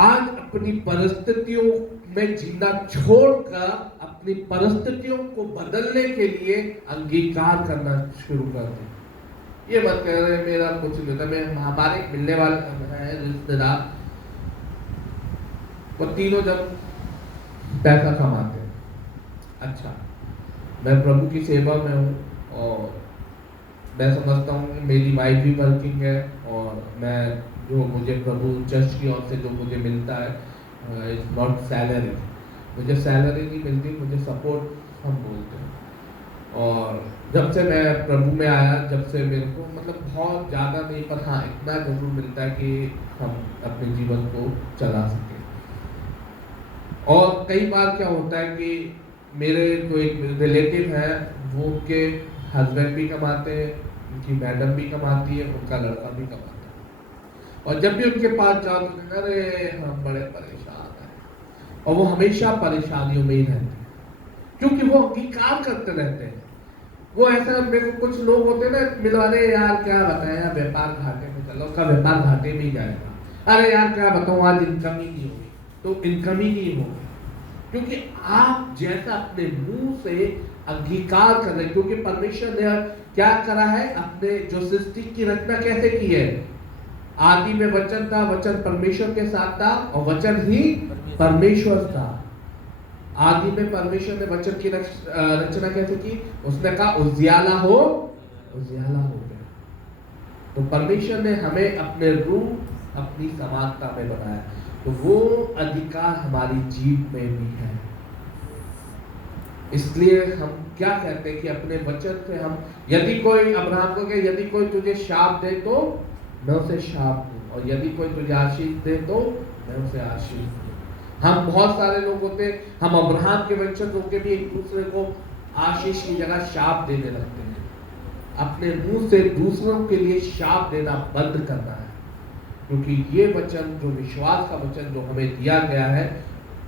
आज अपनी परिस्थितियों में जीना छोड़कर अपनी परिस्थितियों को बदलने के लिए अंगीकार करना शुरू कर दे। ये मत कह रहे मेरा कुछ नहीं होता। मैं हमारे मिलने वाले हैं रिश्तेदार, वो तीनों जब पैसा कमाते हैं, अच्छा मैं प्रभु की सेवा में हूँ और मैं समझता हूँ कि मेरी वाइफ भी वर्किंग है और मैं जो मुझे प्रभु चर्च की ओर से जो मुझे मिलता है इट्स नॉट सैलरी, मुझे सैलरी नहीं मिलती, मुझे सपोर्ट हम बोलते हैं। और जब से मैं प्रभु में आया, जब से मेरे को मतलब बहुत ज़्यादा नहीं, पर हाँ इतना जरूर मिलता है कि हम अपने जीवन को चला सकें। और कई बार क्या होता है कि मेरे कोई रिलेटिव है, वो उनके हस्बैंड भी कमाते हैं, उनकी मैडम भी कमाती है, उनका लड़का भी कमाता है, और जब भी उनके पास जाओ तो कहते हैं, अरे हम बड़े परेशान हैं, और वो हमेशा परेशानियों में ही रहते हैं क्योंकि वो अंगीकार करते रहते हैं। वो ऐसा, मेरे को कुछ लोग होते हैं ना मिलवाने, यार क्या बताया, व्यापार घाटे में चलो, का व्यापार घाटे में ही जाएगा, अरे यार क्या बताऊं, आज इनकम ही नहीं होगी, तो इनकम ही नहीं होगी, क्योंकि आप जैसा अपने मुंह से अंगीकार कर रहे हैं। क्योंकि परमेश्वर ने क्या करा है, अपने जो सृष्टि की रचना कैसे की है, आदि में वचन था, वचन परमेश्वर के साथ था, और वचन ही परमेश्वर था। आदि में परमेश्वर ने वचन की रचना कैसे की, उसने कहा उजियाला हो, उजियाला हो गया। तो परमेश्वर ने हमें अपने रूप, अपनी समानता में बनाया, तो वो अधिकार हमारी जीभ में भी है। इसलिए हम क्या कहते हैं कि अपने वचन से हम, यदि कोई अब्राहम को कहे, यदि कोई तुझे शाप दे तो मैं उसे शाप दूं, और यदि कोई तुझे आशीष दे तो मैं उसे आशीष दूं। हम बहुत सारे लोग होते हैं, हम अब्राहम के वचन होकर भी एक दूसरे को आशीष की जगह शाप देने लगते हैं। अपने मुंह से दूसरों के लिए शाप देना बंद करना है, क्योंकि ये वचन, जो विश्वास का वचन जो हमें दिया गया है,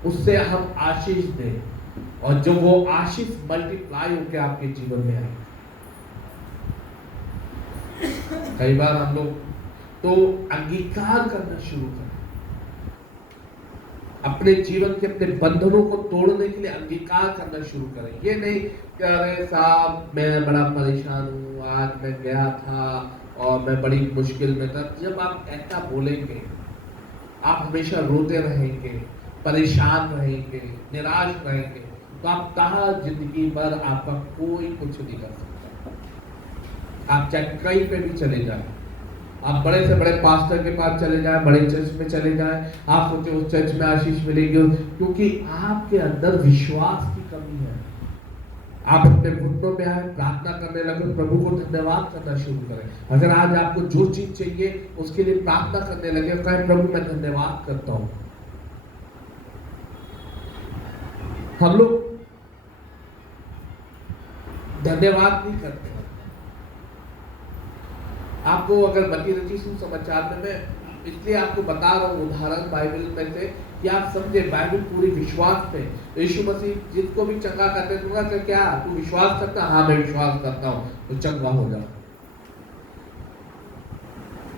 उससे हम आशीष दें, और जो वो आशीष मल्टीप्लाई होकर आपके जीवन में आए। कई बार हम लोग तो अंगीकार करना शुरू करें, अपने जीवन के अपने बंधनों को तोड़ने के लिए अंगीकार करना शुरू करें। ये नहीं कि अरे साहब मैं बड़ा परेशान हूँ, आज मैं गया था और मैं बड़ी मुश्किल में था। जब आप ऐसा बोलेंगे, आप हमेशा रोते रहेंगे, परेशान रहेंगे, निराश रहेंगे, तो आप कहाँ जिंदगी भर आपका कोई कुछ नहीं कर सकता। आप चाहे कहीं पे भी चले जाए, आप बड़े से बड़े पास्टर के पास चले जाएं, बड़े चर्च में चले जाएं, आप सोचे उस चर्च में आशीष मिलेगी, क्योंकि आपके अंदर विश्वास की कमी है। आप अपने घुटनों में आए, प्रार्थना करने लगे, प्रभु को धन्यवाद करना शुरू करें। अगर आज आपको जो चीज चाहिए उसके लिए प्रार्थना करने लगे, कहें प्रभु मैं धन्यवाद करता हूं। हम लोग धन्यवाद नहीं करते। आपको अगर मत्ती रची सुसमाचार में, मैं इसलिए आपको बता रहा हूँ उदाहरण बाइबल में से, कि आप समझे बाइबल पूरी विश्वास पे। यीशु मसीह जिसको भी चंगा करते दूंगा, तो क्या तू विश्वास करता? हाँ मैं विश्वास करता हूँ, तो चंगा हो जा।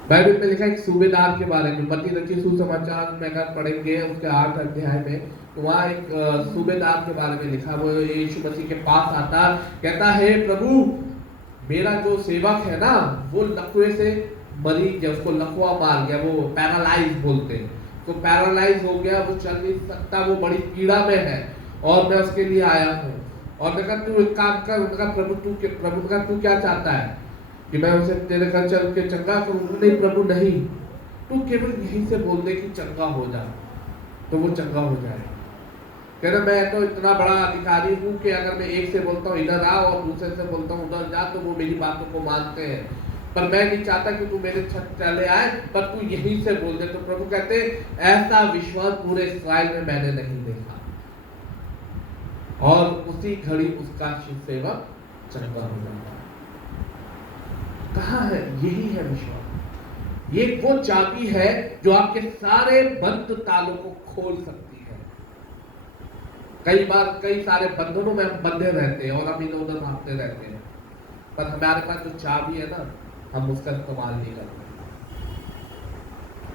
बाइबल में लिखा है एक सूबेदार के बारे में, मत्ती रची सुसमाचार में अगर पढ़ेंगे उसके 8 अध्याय में, तो वहाँ एक सूबेदार के बारे में लिखा। वो यीशु मसीह के पास आता, कहता है प्रभु मेरा जो सेवक है ना, वो लकवे से मरीज है, उसको लकवा मार गया, वो पैरालाइज बोलते हैं, तो पैरालाइज हो गया, वो चल नहीं सकता, वो बड़ी पीड़ा में है, और मैं उसके लिए आया हूँ। और मैं कहा तू एक काम कर, उनका प्रभु का तू क्या चाहता है कि मैं उसे तेरे घर चल के चंगा करूँ? नहीं प्रभु नहीं, तू केवल यहीं से बोल दे कि चंगा हो जा, तो वो चंगा हो जाए। कहना मैं तो इतना बड़ा अधिकारी हूँ कि अगर मैं एक से बोलता हूँ इधर आ और दूसरे से बोलता हूँ उधर जा, तो वो मेरी बातों को मानते हैं, पर मैं नहीं चाहता कि तू मेरे छत चले आए, पर तू यहीं से बोल दे। तो प्रभु कहते ऐसा विश्वास पूरे इस्राएल में मैंने नहीं देखा, और उसी घड़ी उसका सेवक चंगा हो जाता। कहाँ है? यही है विश्वास। ये वो चाबी है जो आपके सारे बंद तालों को खोल सकती है। कई बार कई सारे बंधनों में हम बंधे रहते हैं और हम इधर उधर भागते रहते हैं, पर हमारे पास जो चाबी है ना, हम उसका इस्तेमाल नहीं करते।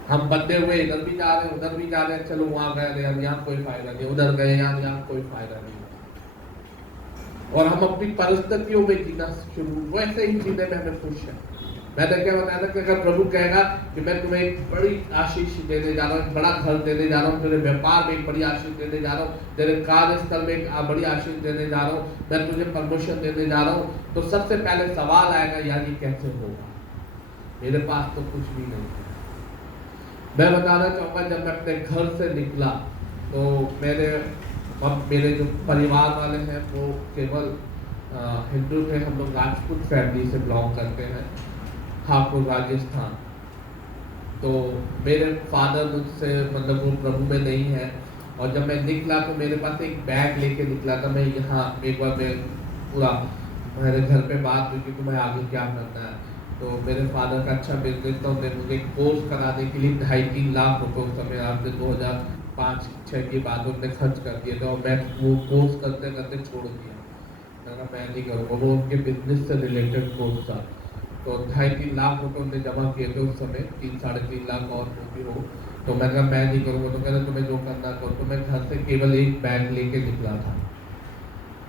हम बंधे हुए इधर भी जा रहे हैं, उधर भी जा रहे हैं, चलो वहां गए, यहाँ कोई फायदा नहीं, उधर गए, यहाँ कोई फायदा नहीं, और हम अपनी परिस्थितियों में जीना शुरू, वैसे ही जीने में हमें खुश है। मैंने क्या बताया था कि अगर प्रभु कहेगा कि मैं तुम्हें एक बड़ी आशीष देने जा रहा हूँ, बड़ा घर देने जा रहा हूँ, तेरे व्यापार में एक बड़ी आशीष देने जा रहा हूँ, तेरे कार्यस्थल में एक बड़ी आशीष देने जा रहा हूँ, मैं तुझे प्रमोशन देने जा रहा हूँ, तो सबसे पहले सवाल आएगा यार ये कैसे होगा, मेरे पास तो कुछ भी नहीं है। मैं बताना चाहूँगा, जब मैं अपने घर से निकला तो मेरे जो परिवार वाले हैं वो केवल हिंदू थे, हम लोग राजपूत फैमिली से बिलोंग करते हैं, हापुड़ राजस्थान। तो मेरे फादर मुझसे मतलब वो प्रभु में नहीं है, और जब मैं निकला तो मेरे पास एक बैग लेके निकला था। मैं यहाँ एक बार मैं पूरा मेरे घर पे बात हुई कि तुम्हें आगे क्या करना है, तो मेरे फादर का अच्छा बिजनेस था, उन्होंने मुझे कोर्स कराने के लिए 2.5-3 लाख रुपये उस समय आपसे 2005-6 की बात उन्होंने खर्च कर दिए थे, और मैं वो कोर्स करते करते छोड़ दिया। मैं नहीं करूँगा, वो उनके बिजनेस से रिलेटेड कोर्स था। तो 2.5-3 लाख रुपये उन्होंने जमा किए थे उस समय, 3-3.5 लाख और जो भी हो। तो मैं कहा मैं नहीं करूँगा, तो कहना तुम्हें जो करना करो। तो मैं घर से केवल एक बैग लेके निकला था,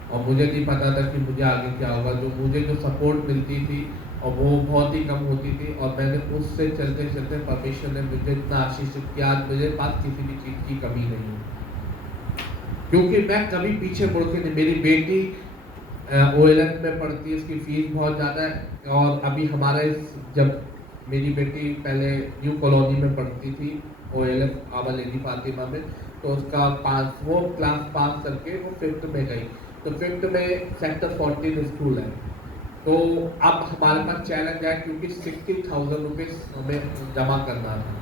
और मुझे नहीं पता था कि मुझे आगे क्या होगा। जो मुझे जो सपोर्ट मिलती थी और वो बहुत ही कम होती थी, और मैंने उससे चलते चलते परमेश्वर ने मुझे इतना आशीषित किया, आज मेरे पास किसी भी चीज़ की कमी नहीं है, क्योंकि मैं कभी पीछे मुड़ के नहीं। मेरी बेटी OLF में पढ़ती है, उसकी फीस बहुत ज़्यादा है, और अभी हमारे जब मेरी बेटी पहले न्यू कॉलोनी में पढ़ती थी OLF आवा लेडी फातिमा में, तो उसका वो क्लास पास करके वो 5th में गई। तो 5th में सेक्टर 14 स्कूल है। तो अब हमारे पास चैलेंज है, क्योंकि 60,000 रुपीज़ हमें जमा करना था।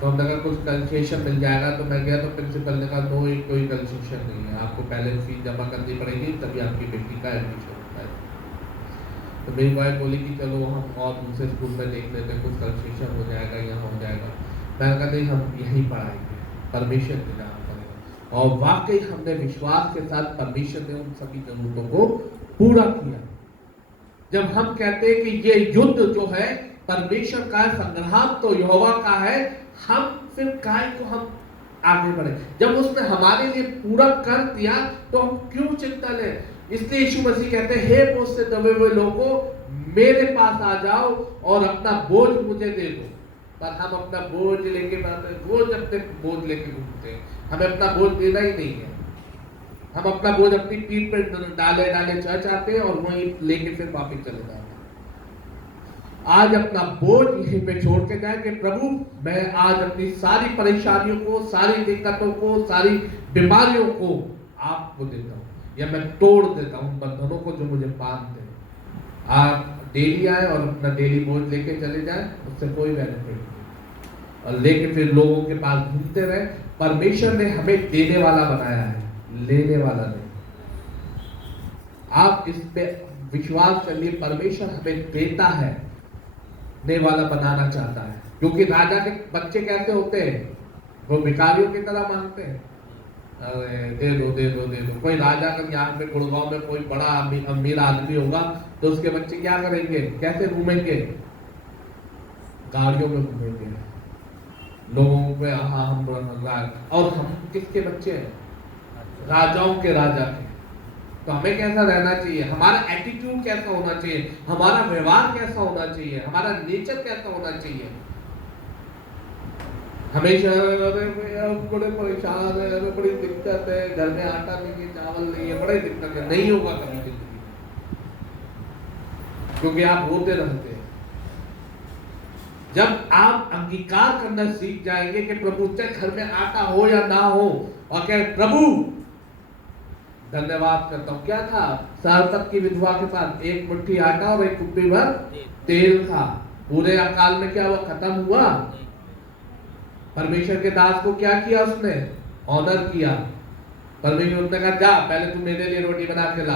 तो हमने कहा कुछ कंसेशन मिल जाएगा। तो मैं गया, तो प्रिंसिपल ने कहा नो, कोई कंसेशन नहीं है, आपको पहले फीस जमा करनी पड़ेगी, तभी आपकी बेटी का एडमिशन होता है। तो मेरी वाइफ बोली कि चलो हम और दूसरे स्कूल में देख लेते हैं, कुछ कंसेशन हो जाएगा, यहाँ हो जाएगा। मैंने कहा नहीं, हम यहीं पढ़ाएंगे, परमिशन के नाम करेंगे। और वाकई हमने विश्वास के साथ परमिशन ने उन सभी जरूरतों को पूरा किया। जब हम कहते हैं कि ये युद्ध जो है परमेश्वर का है, संग्राम तो यहोवा का है, हम फिर काय को हम आगे बढ़े। जब उसने हमारे लिए पूरा कर दिया तो हम क्यों चिंता लें। इसलिए यीशु मसीह कहते हैं, हे बोझ से दबे हुए लोगों, मेरे पास आ जाओ और अपना बोझ मुझे दे दो। पर हम अपना बोझ लेके रोज अपने बोझ लेके घूमते हैं, हमें अपना बोझ देना ही नहीं है। हम अपना बोझ अपनी पीठ पर डाले चर्च आते हैं और वहीं लेके फिर वापस चले जाते हैं। आज अपना बोझ यहीं पे छोड़ के जाए कि प्रभु मैं आज अपनी सारी परेशानियों को, सारी दिक्कतों को, सारी बीमारियों को आपको देता हूँ, या मैं तोड़ देता हूँ बंधनों को जो मुझे बांधते हैं। आप डेली आए और अपना डेली बोझ लेके चले जाए, उससे कोई बेनिफिट नहीं, और लेके फिर लोगों के पास घूमते रहे। परमेश्वर ने हमें देने वाला बनाया है, लेने वाला नहीं। आप इस पे विश्वास करिए, परमेश्वर हमें देता है, देने वाला बनाना चाहता है। क्योंकि राजा के बच्चे कैसे होते हैं, वो भिखारियों की तरह मांगते हैं, अरे दे दो दे दो दे दो। कोई राजा का यहाँ पे गुड़गांव में कोई बड़ा अमीर आदमी होगा तो उसके बच्चे क्या करेंगे, कैसे घूमेंगे, गाड़ियों में घूमेंगे, लोगों पे हाँ हम और हम किसके बच्चे हैं, राजाओं के राजा के। तो हमें कैसा रहना चाहिए, हमारा एटीट्यूड कैसा होना चाहिए, हमारा व्यवहार कैसा होना चाहिए, हमारा नेचर कैसा होना चाहिए। हमेशा बड़े परेशान है, बड़ी दिक्कत है, घर में आटा नहीं है, चावल नहीं है, बड़ी दिक्कत है, नहीं होगा कभी जिंदगी, क्योंकि आप होते रहते हैं। जब आप अंगीकार करना सीख जाएंगे कि प्रभु चाहे घर में आटा हो या ना हो, और कहे प्रभु धन्यवाद करता हूँ। क्या था सारपत की विधवा के पास, एक मुट्ठी आटा और एक कुप्पी भर तेल था। पूरे अकाल में क्या हुआ, खत्म हुआ। परमेश्वर के दास को क्या किया, उसने ऑनर किया। परमेश्वर ने कहा जा पहले तू मेरे लिए रोटी बना के ला।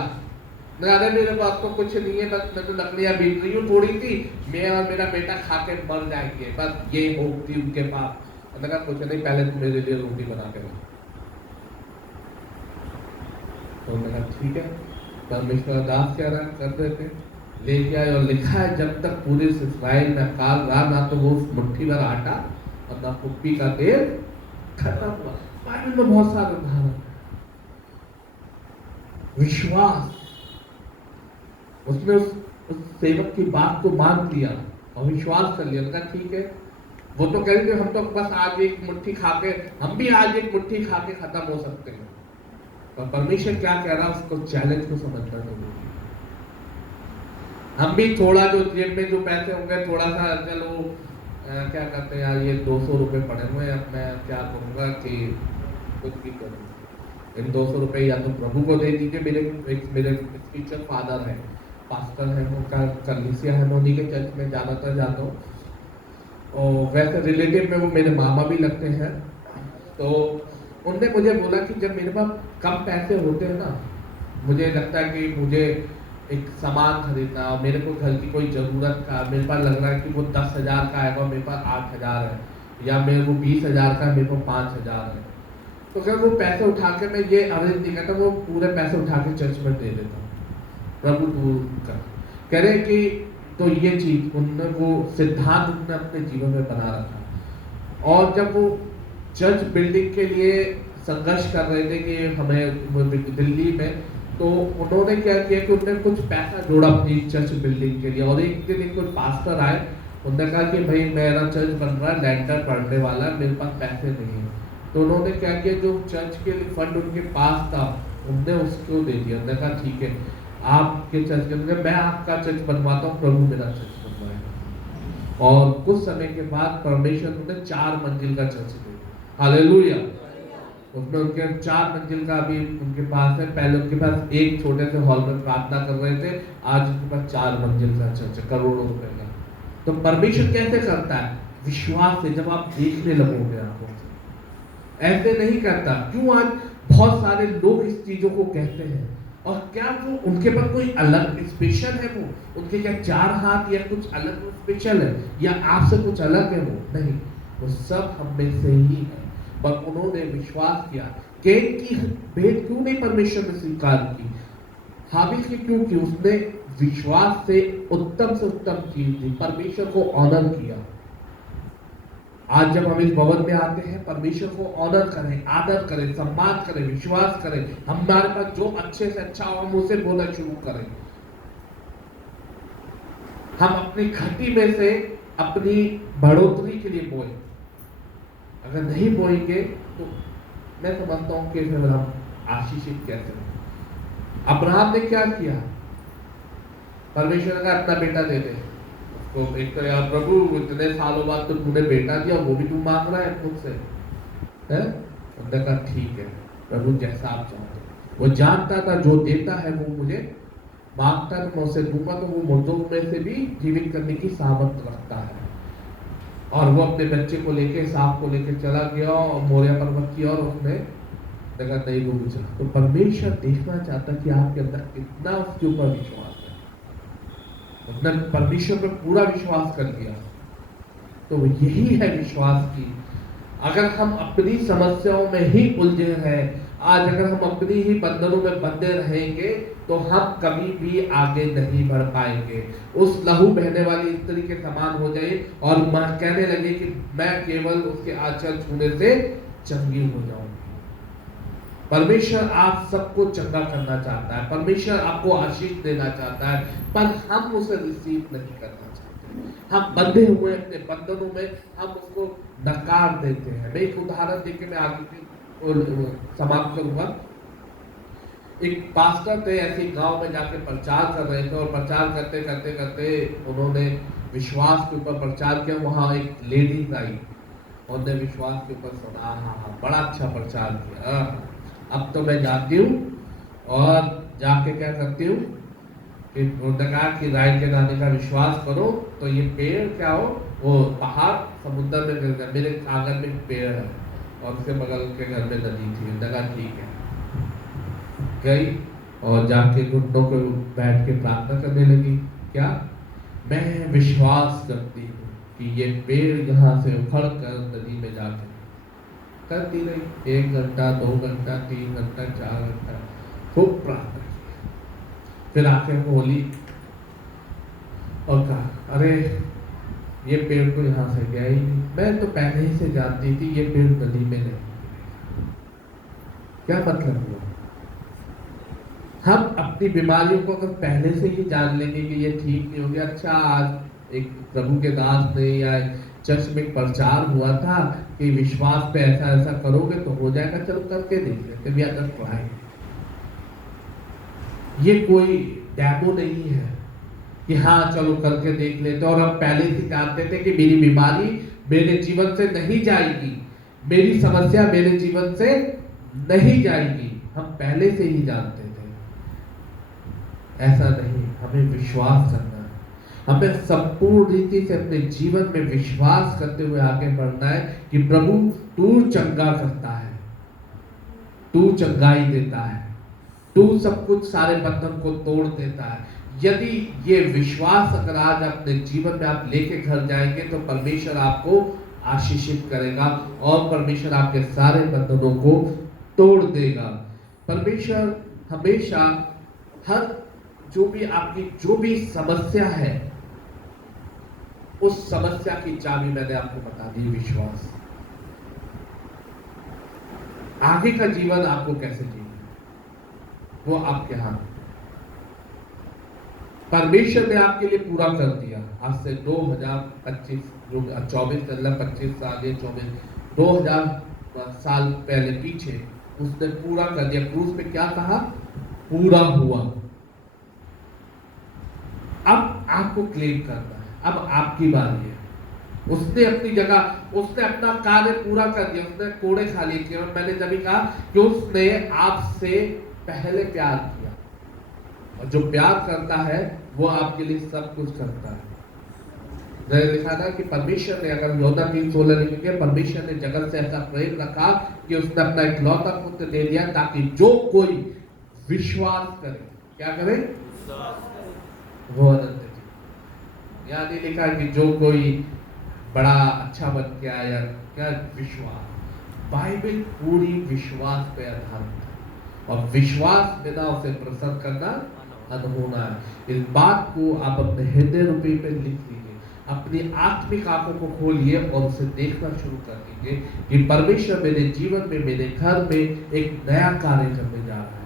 अरे मेरे पास तो कुछ नहीं है, बस मैं तो लकड़ियां बीट रही हूँ थोड़ी सी, मैं और मेरा बेटा खा के मर जाएंगे, बस ये होती उनके पास। मैंने कहा कुछ नहीं, पहले तू मेरे लिए रोटी बना के ला। तो मैंने कहा ठीक है, परमेश्वर दास कह रहा है कर देते, लेके आए। और लिखा है जब तक पूरे इस्राएल में अकाल रहा, ना तो वो मुट्ठी भर आटा और ना कुप्पी का तेल खत्म हुआ। बाइबल में बहुत सारे उदाहरण। विश्वास, उसने उस सेवक की बात को मान लिया और विश्वास कर लिया, कहा ठीक है। वो तो कह रहे थे हम तो बस आज एक मुट्ठी खा के, हम भी आज एक मुट्ठी खा के खत्म हो सकते हैं, और परमेश्वर क्या कह रहा है उसको चैलेंज को समझना जरूरी है। हम भी थोड़ा जो जेब में जो पैसे होंगे, थोड़ा सा चलो क्या करते हैं यार, ये 200 रुपये पड़े हुए, अब मैं क्या करूँगा कि कुछ भी करूँ, इन 200 रुपए या तो प्रभु को दे दीजिए। मेरे स्पिरिचुअल फादर है, पास्टर है, उनका कलीसिया है, मैं उन्हीं के चर्च में ज़्यादातर जाता हूँ। और वैसे रिलेटिव में वो मेरे मामा भी लगते हैं। तो उनने मुझे बोला कि जब मेरे पास कम पैसे होते हैं ना, मुझे लगता है कि मुझे एक सामान खरीदना, मेरे को घर की कोई ज़रूरत का, मेरे पास लग रहा है कि वो 10,000 का आएगा, मेरे पास 8,000 है, या मेरे को 20,000 का, मेरे को 5,000 है, तो क्या वो पैसे उठा के मैं ये अरेंज नहीं करता, वो पूरे पैसे उठा के चर्च में दे देता हूँ। प्रभु तू कर कह रहे कि तो ये चीज उनने वो सिद्धांत उन्होंने अपने जीवन में बना रखा। और जब वो चर्च बिल्डिंग के लिए संघर्ष कर रहे थे कि हमें दिल्ली में, तो उन्होंने क्या किया कि उन्होंने कुछ पैसा जोड़ा अपनी चर्च बिल्डिंग के लिए। और एक दिन एक कोई पास्टर आए, उन्होंने कहा कि भाई मेरा चर्च बन रहा है, लैंडर पड़ने वाला है, मेरे पास पैसे नहीं है। तो उन्होंने क्या किया, जो चर्च के लिए फंड उनके पास था उन्होंने उसको दे दिया। उन्होंने कहा ठीक है, आपके चर्च के अंदर मैं आपका चर्च बनवाता हूँ, प्रभु मेरा चर्च बनवाएगा। और कुछ समय के बाद परमेश्वर ने 4 मंजिल का चर्च दे दिया। हालेलुया। उसमें उनके 4 मंजिल का अभी उनके पास है। पहले उनके पास एक छोटे से हॉल में प्रार्थना कर रहे थे, आज उनके पास 4 मंजिल का चर्च है, करोड़ों रुपए का। तो परमेश्वर कैसे करता है? विश्वास से। जब आप देखने लगोगे आंखों से, ऐसे नहीं करता। क्यों आज बहुत सारे लोग इस चीजों को कहते हैं? और क्या वो उनके पास कोई अलग स्पेशल है? वो उनके क्या 4 हाथ या कुछ अलग स्पेशल है, या आपसे कुछ अलग है? वो नहीं, वो सब हम में से ही है। पर उन्होंने विश्वास किया। कैन की भेंट क्यों नहीं परमेश्वर ने स्वीकार की? हाबिल की क्यों की? उसने विश्वास से उत्तम चीज दी, परमेश्वर को ऑनर किया। आज जब हम इस भवन में आते हैं, परमेश्वर को ऑनर करें, आदर करें, सम्मान करें, विश्वास करें। हमारे पास जो अच्छे से अच्छा हो हम उसे बोलना शुरू करें। हम अपनी घटी में से अपनी बढ़ोतरी के लिए बोएं। अगर नहीं बोएंगे तो मैं समझता हूं कि फिर हम आशीषित कैसे हों। अब्राहम ने क्या किया? परमेश्वर ने अपना बेटा दे दे। तो एक तो यार प्रभु इतने सालों बाद तो तूने बेटा दिया, वो भी तू मांग रहा है मुझसे, है? उन्होंने कहा ठीक है प्रभु, जैसा आप चाहते हो। वो जानता था जो देता है वो मुझे मांगता है, मैं उसे दूंगा। तो वो मुर्दों में से भी जीवित करने की सामर्थ रखता है। और वो अपने बच्चे को लेके, सांप को लेके चला गया और मोरिया पर्वत की, और उसने देखा नहीं रुक जा। तो परमेश्वर देखना चाहता कि आपके अंदर कितना उसके ऊपर विश्वास है। उसने परमेश्वर पर पूरा विश्वास कर लिया। तो यही है विश्वास की। अगर हम अपनी समस्याओं में ही उलझे हैं, आज अगर हम अपनी ही बंधनों में बंधे रहेंगे, तो हम कभी भी आगे नहीं बढ़ पाएंगे। उस लहू बहने वाली स्त्री के समान हो जाए और कहने लगे कि मैं केवल उसके आंचल छूने से चंगी हो जाऊंगी। परमेश्वर आप सबको चंगा करना चाहता है, परमेश्वर आपको आशीष देना चाहता है, पर हम उसे रिसीव नहीं करना चाहते। हम बंधे हुए अपने बंधनों में, हम उसको नकार देते हैं। मैं एक उदाहरण देके मैं आगे की समाप्त करूंगा। एक पास्टर थे, ऐसे गांव में जाके प्रचार कर रहे थे, और प्रचार करते करते करते उन्होंने विश्वास के ऊपर प्रचार किया। वहां एक लेडीज आई, उन्होंने विश्वास के ऊपर सुना, हाँ बड़ा अच्छा प्रचार किया। अब तो मैं जाती हूँ और जाके क्या करती हूँ कि उन्होंने कहा कि राइट के गाने का विश्वास करो तो ये पेड़ क्या हो, वो पहाड़ समुद्र में गिर गया। मेरे आंगन में एक पेड़ है और उसके बगल के घर में नदी थी। उन्होंने कहा ठीक है, गई और जाके घुटनों पे बैठ के प्रार्थना करने लगी। क्या? मैं विश्वास करती हूँ कि ये पेड़ यहाँ से उखड़ कर नदी में जाके। करती रही 1 घंटा, 2 घंटा, 3 घंटा, 4 घंटा, खूब प्रार्थना की। फिर आके बोली और कहा अरे ये पेड़ तो यहाँ से गया ही नहीं, मैं तो पहले ही से जानती थी ये पेड़ नदी में नहीं। क्या मतलब हुआ? हम अपनी बीमारियों को अगर पहले से ही जान लेंगे कि ये ठीक नहीं हो गया, अच्छा आज एक प्रभु के दास ने या चर्च में प्रचार हुआ था कि विश्वास पे ऐसा ऐसा करोगे तो हो जाएगा, चलो करके देख लेते, वी आर जस्ट ट्राइंग। ये कोई डेमो नहीं है कि हाँ चलो करके देख लेते। और हम पहले से जानते थे कि मेरी बीमारी मेरे जीवन से नहीं जाएगी, मेरी समस्या मेरे जीवन से नहीं जाएगी। हम पहले से ही जानते थे। ऐसा नहीं, हमें विश्वास करना है, हमें संपूर्ण रीति से अपने जीवन में विश्वास करते हुए आगे बढ़ना है कि प्रभु तू चंगा करता है, तू चंगाई देता है, तू सब कुछ सारे बंधन को तोड़ देता है। यदि ये विश्वास अगर आज अपने जीवन में आप लेके घर जाएंगे तो परमेश्वर आपको आशीषित करेगा और परमेश्वर आपके सारे बंधनों को तोड़ देगा। परमेश्वर हमेशा हर जो भी आपकी जो भी समस्या है, उस समस्या की चाबी मैंने आपको बता दी, विश्वास। आगे का जीवन आपको कैसे जीना वो आपके हाथ में। परमेश्वर ने आपके लिए पूरा कर दिया। आज से 2025 जो 24 मतलब 25 साल या 2000 साल पहले पीछे उसने पूरा कर दिया। क्रूस पे क्या कहा? पूरा हुआ। अब आपको क्लेम करना है, अब आपकी बारी है। उसने अपनी जगह, उसने अपना कार्य पूरा कर दिया, उसने कोड़े खा लिए। केवल मैंने जब कहा कि उसने आपसे पहले प्यार किया, और जो प्यार करता है वो आपके लिए सब कुछ करता है। मैंने लिखा था कि परमेश्वर ने, अगर योना 3:16 लिखेंगे, परमेश्वर ने जगत से ऐसा प्रेम रखा कि उसने अपना इकलौता पुत्र दे दिया ताकि जो कोई विश्वास करे, क्या करे? वो अनंत जीवन। यहाँ नहीं लिखा कि जो कोई बड़ा अच्छा बन के आया, क्या? विश्वास। बाइबल पूरी विश्वास पे आधारित है, और विश्वास बिना उसे प्रसन्न करना अनहोना है। इस बात को आप अपने हृदय रूपी पे लिख लीजिए, अपनी आत्मिक आंखों को खोलिए और उसे देखना शुरू कर दीजिए कि परमेश्वर मेरे जीवन में, मेरे घर में एक नया कार्य करने जा रहा है।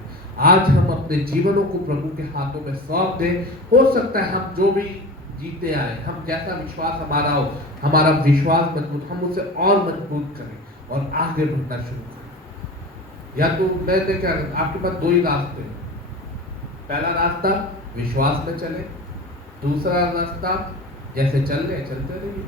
आज हम अपने जीवनों को प्रभु के हाथों में सौंप दें। हो सकता है हम जो भी जीते आए, हम जैसा विश्वास हमारा हो, हमारा विश्वास मजबूत, हम उसे और मजबूत करें और आगे बढ़ना शुरू करें। या तो मैं देखा, आपके पास दो ही रास्ते हैं। पहला रास्ता विश्वास में चले, दूसरा रास्ता जैसे चल रहे चलते रहिए।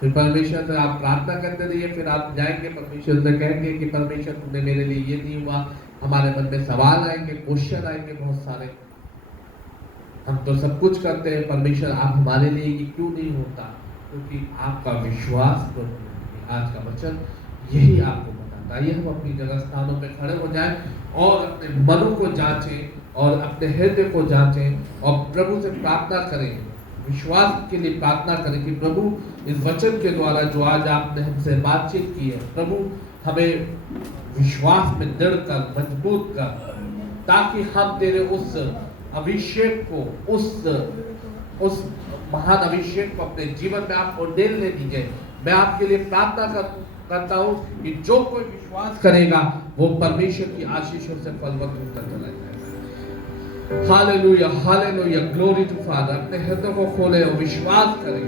फिर परमेश्वर से आप प्रार्थना करते रहिए, फिर आप जाएंगे परमेश्वर से कहेंगे कि परमेश्वर तुमने मेरे लिए ये नहीं हुआ। हमारे मन में सवाल आएंगे, क्वेश्चन आएंगे बहुत सारे। हम तो सब कुछ करते हैं, परमेश्वर आप हमारे लिए ये क्यों नहीं होता? क्योंकि आपका विश्वास प्रभु में। आज का वचन यही आपको बताता है। आइए हम अपनी जगह स्थानों पे खड़े हो जाएं और अपने मनों को जांचें और अपने हृदय को जांचें और प्रभु से प्रार्थना करें, विश्वास के लिए प्रार्थना करें कि प्रभु इस वचन के द्वारा जो आज आपने हमसे बातचीत की है, प्रभु हमें विश्वास में दृढ़ कर, मजबूत कर, ताकि हम तेरे उस अभिषेक को, उस महान अभिषेक को अपने जीवन में आप ऑर्डेन ले दीजिए। मैं आपके लिए प्रार्थना करता हूँ कि जो कोई विश्वास करेगा वो परमेश्वर की आशीषों से फलवंत होकर चला जाएगा। Hallelujah, hallelujah, glory to father. अपने हृदय को खोले और विश्वास करें।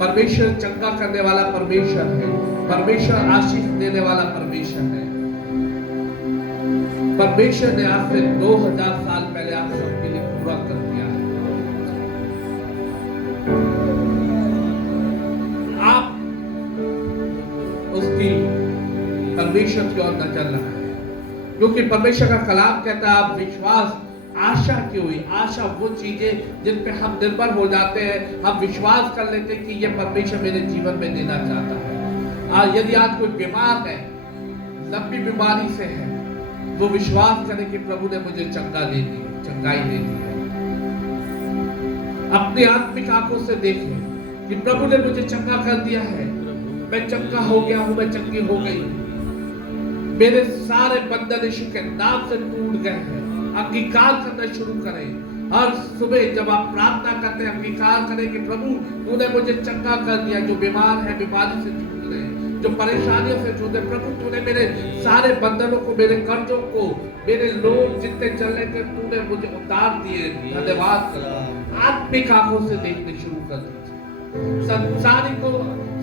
परमेश्वर चंगा करने वाला परमेश्वर है, परमेश्वर आशीष देने वाला परमेश्वर है। परमेश्वर ने आज से 2000 साल पहले आप सबके लिए पूरा कर दिया है। आप उसकी परमेश्वर की ओर नजर लगाएं, क्योंकि परमेश्वर का कलाम कहता है आप विश्वास, आशा की हुई, आशा वो चीजें जिन पे हम निर्भर हो जाते हैं, हम विश्वास कर लेते हैं कि ये परमेश्वर मेरे जीवन में देना चाहता है। यदि आज कोई बीमार है, लंबी बीमारी से है, वो विश्वास करे कि प्रभु ने मुझे चंगा दे दी, चंगाई दे दी है। अपनी आत्मिक आंखों से देखें कि प्रभु ने मुझे चंगा कर दिया है, मैं चंगा हो गया हूं, मैं चंगी हो गई, मेरे सारे बंधन यीशु के नाम से टूट गए हैं। अंगीकार करना शुरू करें। हर सुबह जब आप प्रार्थना करते हैं, अंगीकार करें कि प्रभु तूने मुझे चंगा कर दिया। जो बीमार है बीमारी से छूट रहे, जो परेशानियों से छूट रहे, प्रभु तूने मेरे सारे बंधनों को, मेरे कर्जों को, मेरे लोग जितने चल रहे थे, तूने मुझे उतार दिए। धन्यवाद करो। आत्मिक आंखों से देखने शुरू कर दीजिए। संसारी को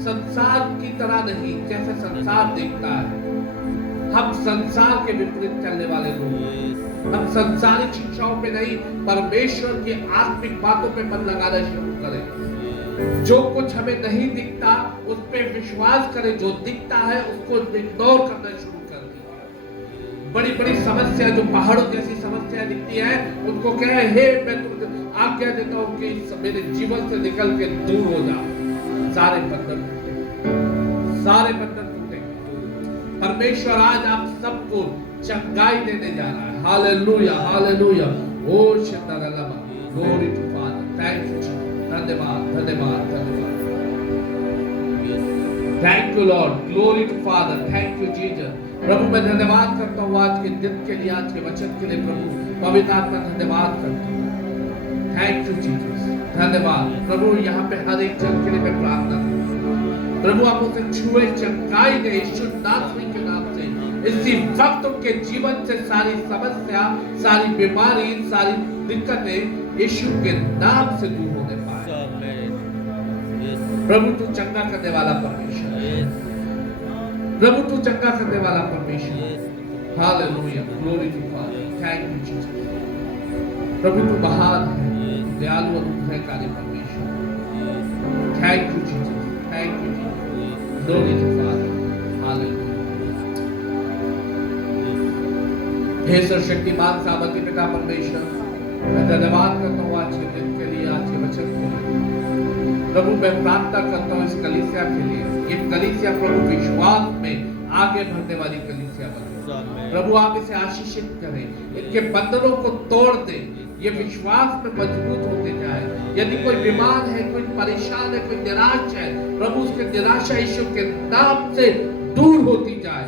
संसार की तरह नहीं, जैसे संसार देखता है। हम संसार के विपरीत चलने वाले लोग, हम संसारिक शिक्षाओं पे नहीं, परमेश्वर की आत्मिक बातों पे मन लगाना शुरू करें। जो कुछ हमें नहीं दिखता उस पे विश्वास करें, जो दिखता है उसको इग्नोर करना शुरू कर दीजिए। बड़ी बड़ी समस्या जो पहाड़ों जैसी समस्या दिखती है, उनको कहे हे मैं तुमको आज्ञा देता हूँ कि मेरे जीवन से निकल के दूर हो जाओ। सारे बंधन टूटे, सारे बंधन टूटे। परमेश्वर आज आप सबको चंगाई देने जा रहा है। Hallelujah, hallelujah. ओ शतरलमा, glory to father, thank you, धन्यवाद, धन्यवाद, धन्यवाद। Thank you lord, glory to father, thank you Jesus. प्रभु मैं धन्यवाद करता हूँ आज के दिन के लिए, आज के वचन के लिए। प्रभु पवित्र आत्मा धन्यवाद करता हूँ। थैंक यू जीसस, धन्यवाद प्रभु। यहाँ पे हर एक जन के लिए मैं प्रार्थना करता हूँ, प्रभु आप उसे छुए, चंगाई दे यीशु नासरी के नाम से। इसी वक्त उनके जीवन से सारी समस्या, सारी बीमारी, सारी दिक्कतें यीशु के नाम से दूर होने पाए। प्रभु तू चंगा करने वाला परमेश्वर, प्रभु तू चंगा करने वाला परमेश्वर। Hallelujah, glory to God, thank you Jesus. प्रभु तू महान है, दयालु और अनुग्रहकारी परमेश्वर। Thank you Jesus, thank you Jesus, glory to God, hallelujah. हे सर्वशक्तिमान सामर्थ्य पिता परमेश्वर, मैं धन्यवाद करता हूँ आज के दिन के लिए, आज के वचन के लिए। प्रभु मैं प्रार्थना करता हूँ इस कलीसिया के लिए, ये कलीसिया प्रभु विश्वास में आगे बढ़ने वाली कलीसिया बने। प्रभु आप इसे आशीषित करें, इनके बंधनों को तोड़ दें, ये विश्वास में मजबूत होते जाए। यदि कोई बीमार है, कोई परेशान है, कोई निराश है, प्रभु उसके निराशा यीशु के नाम से दूर होती जाए।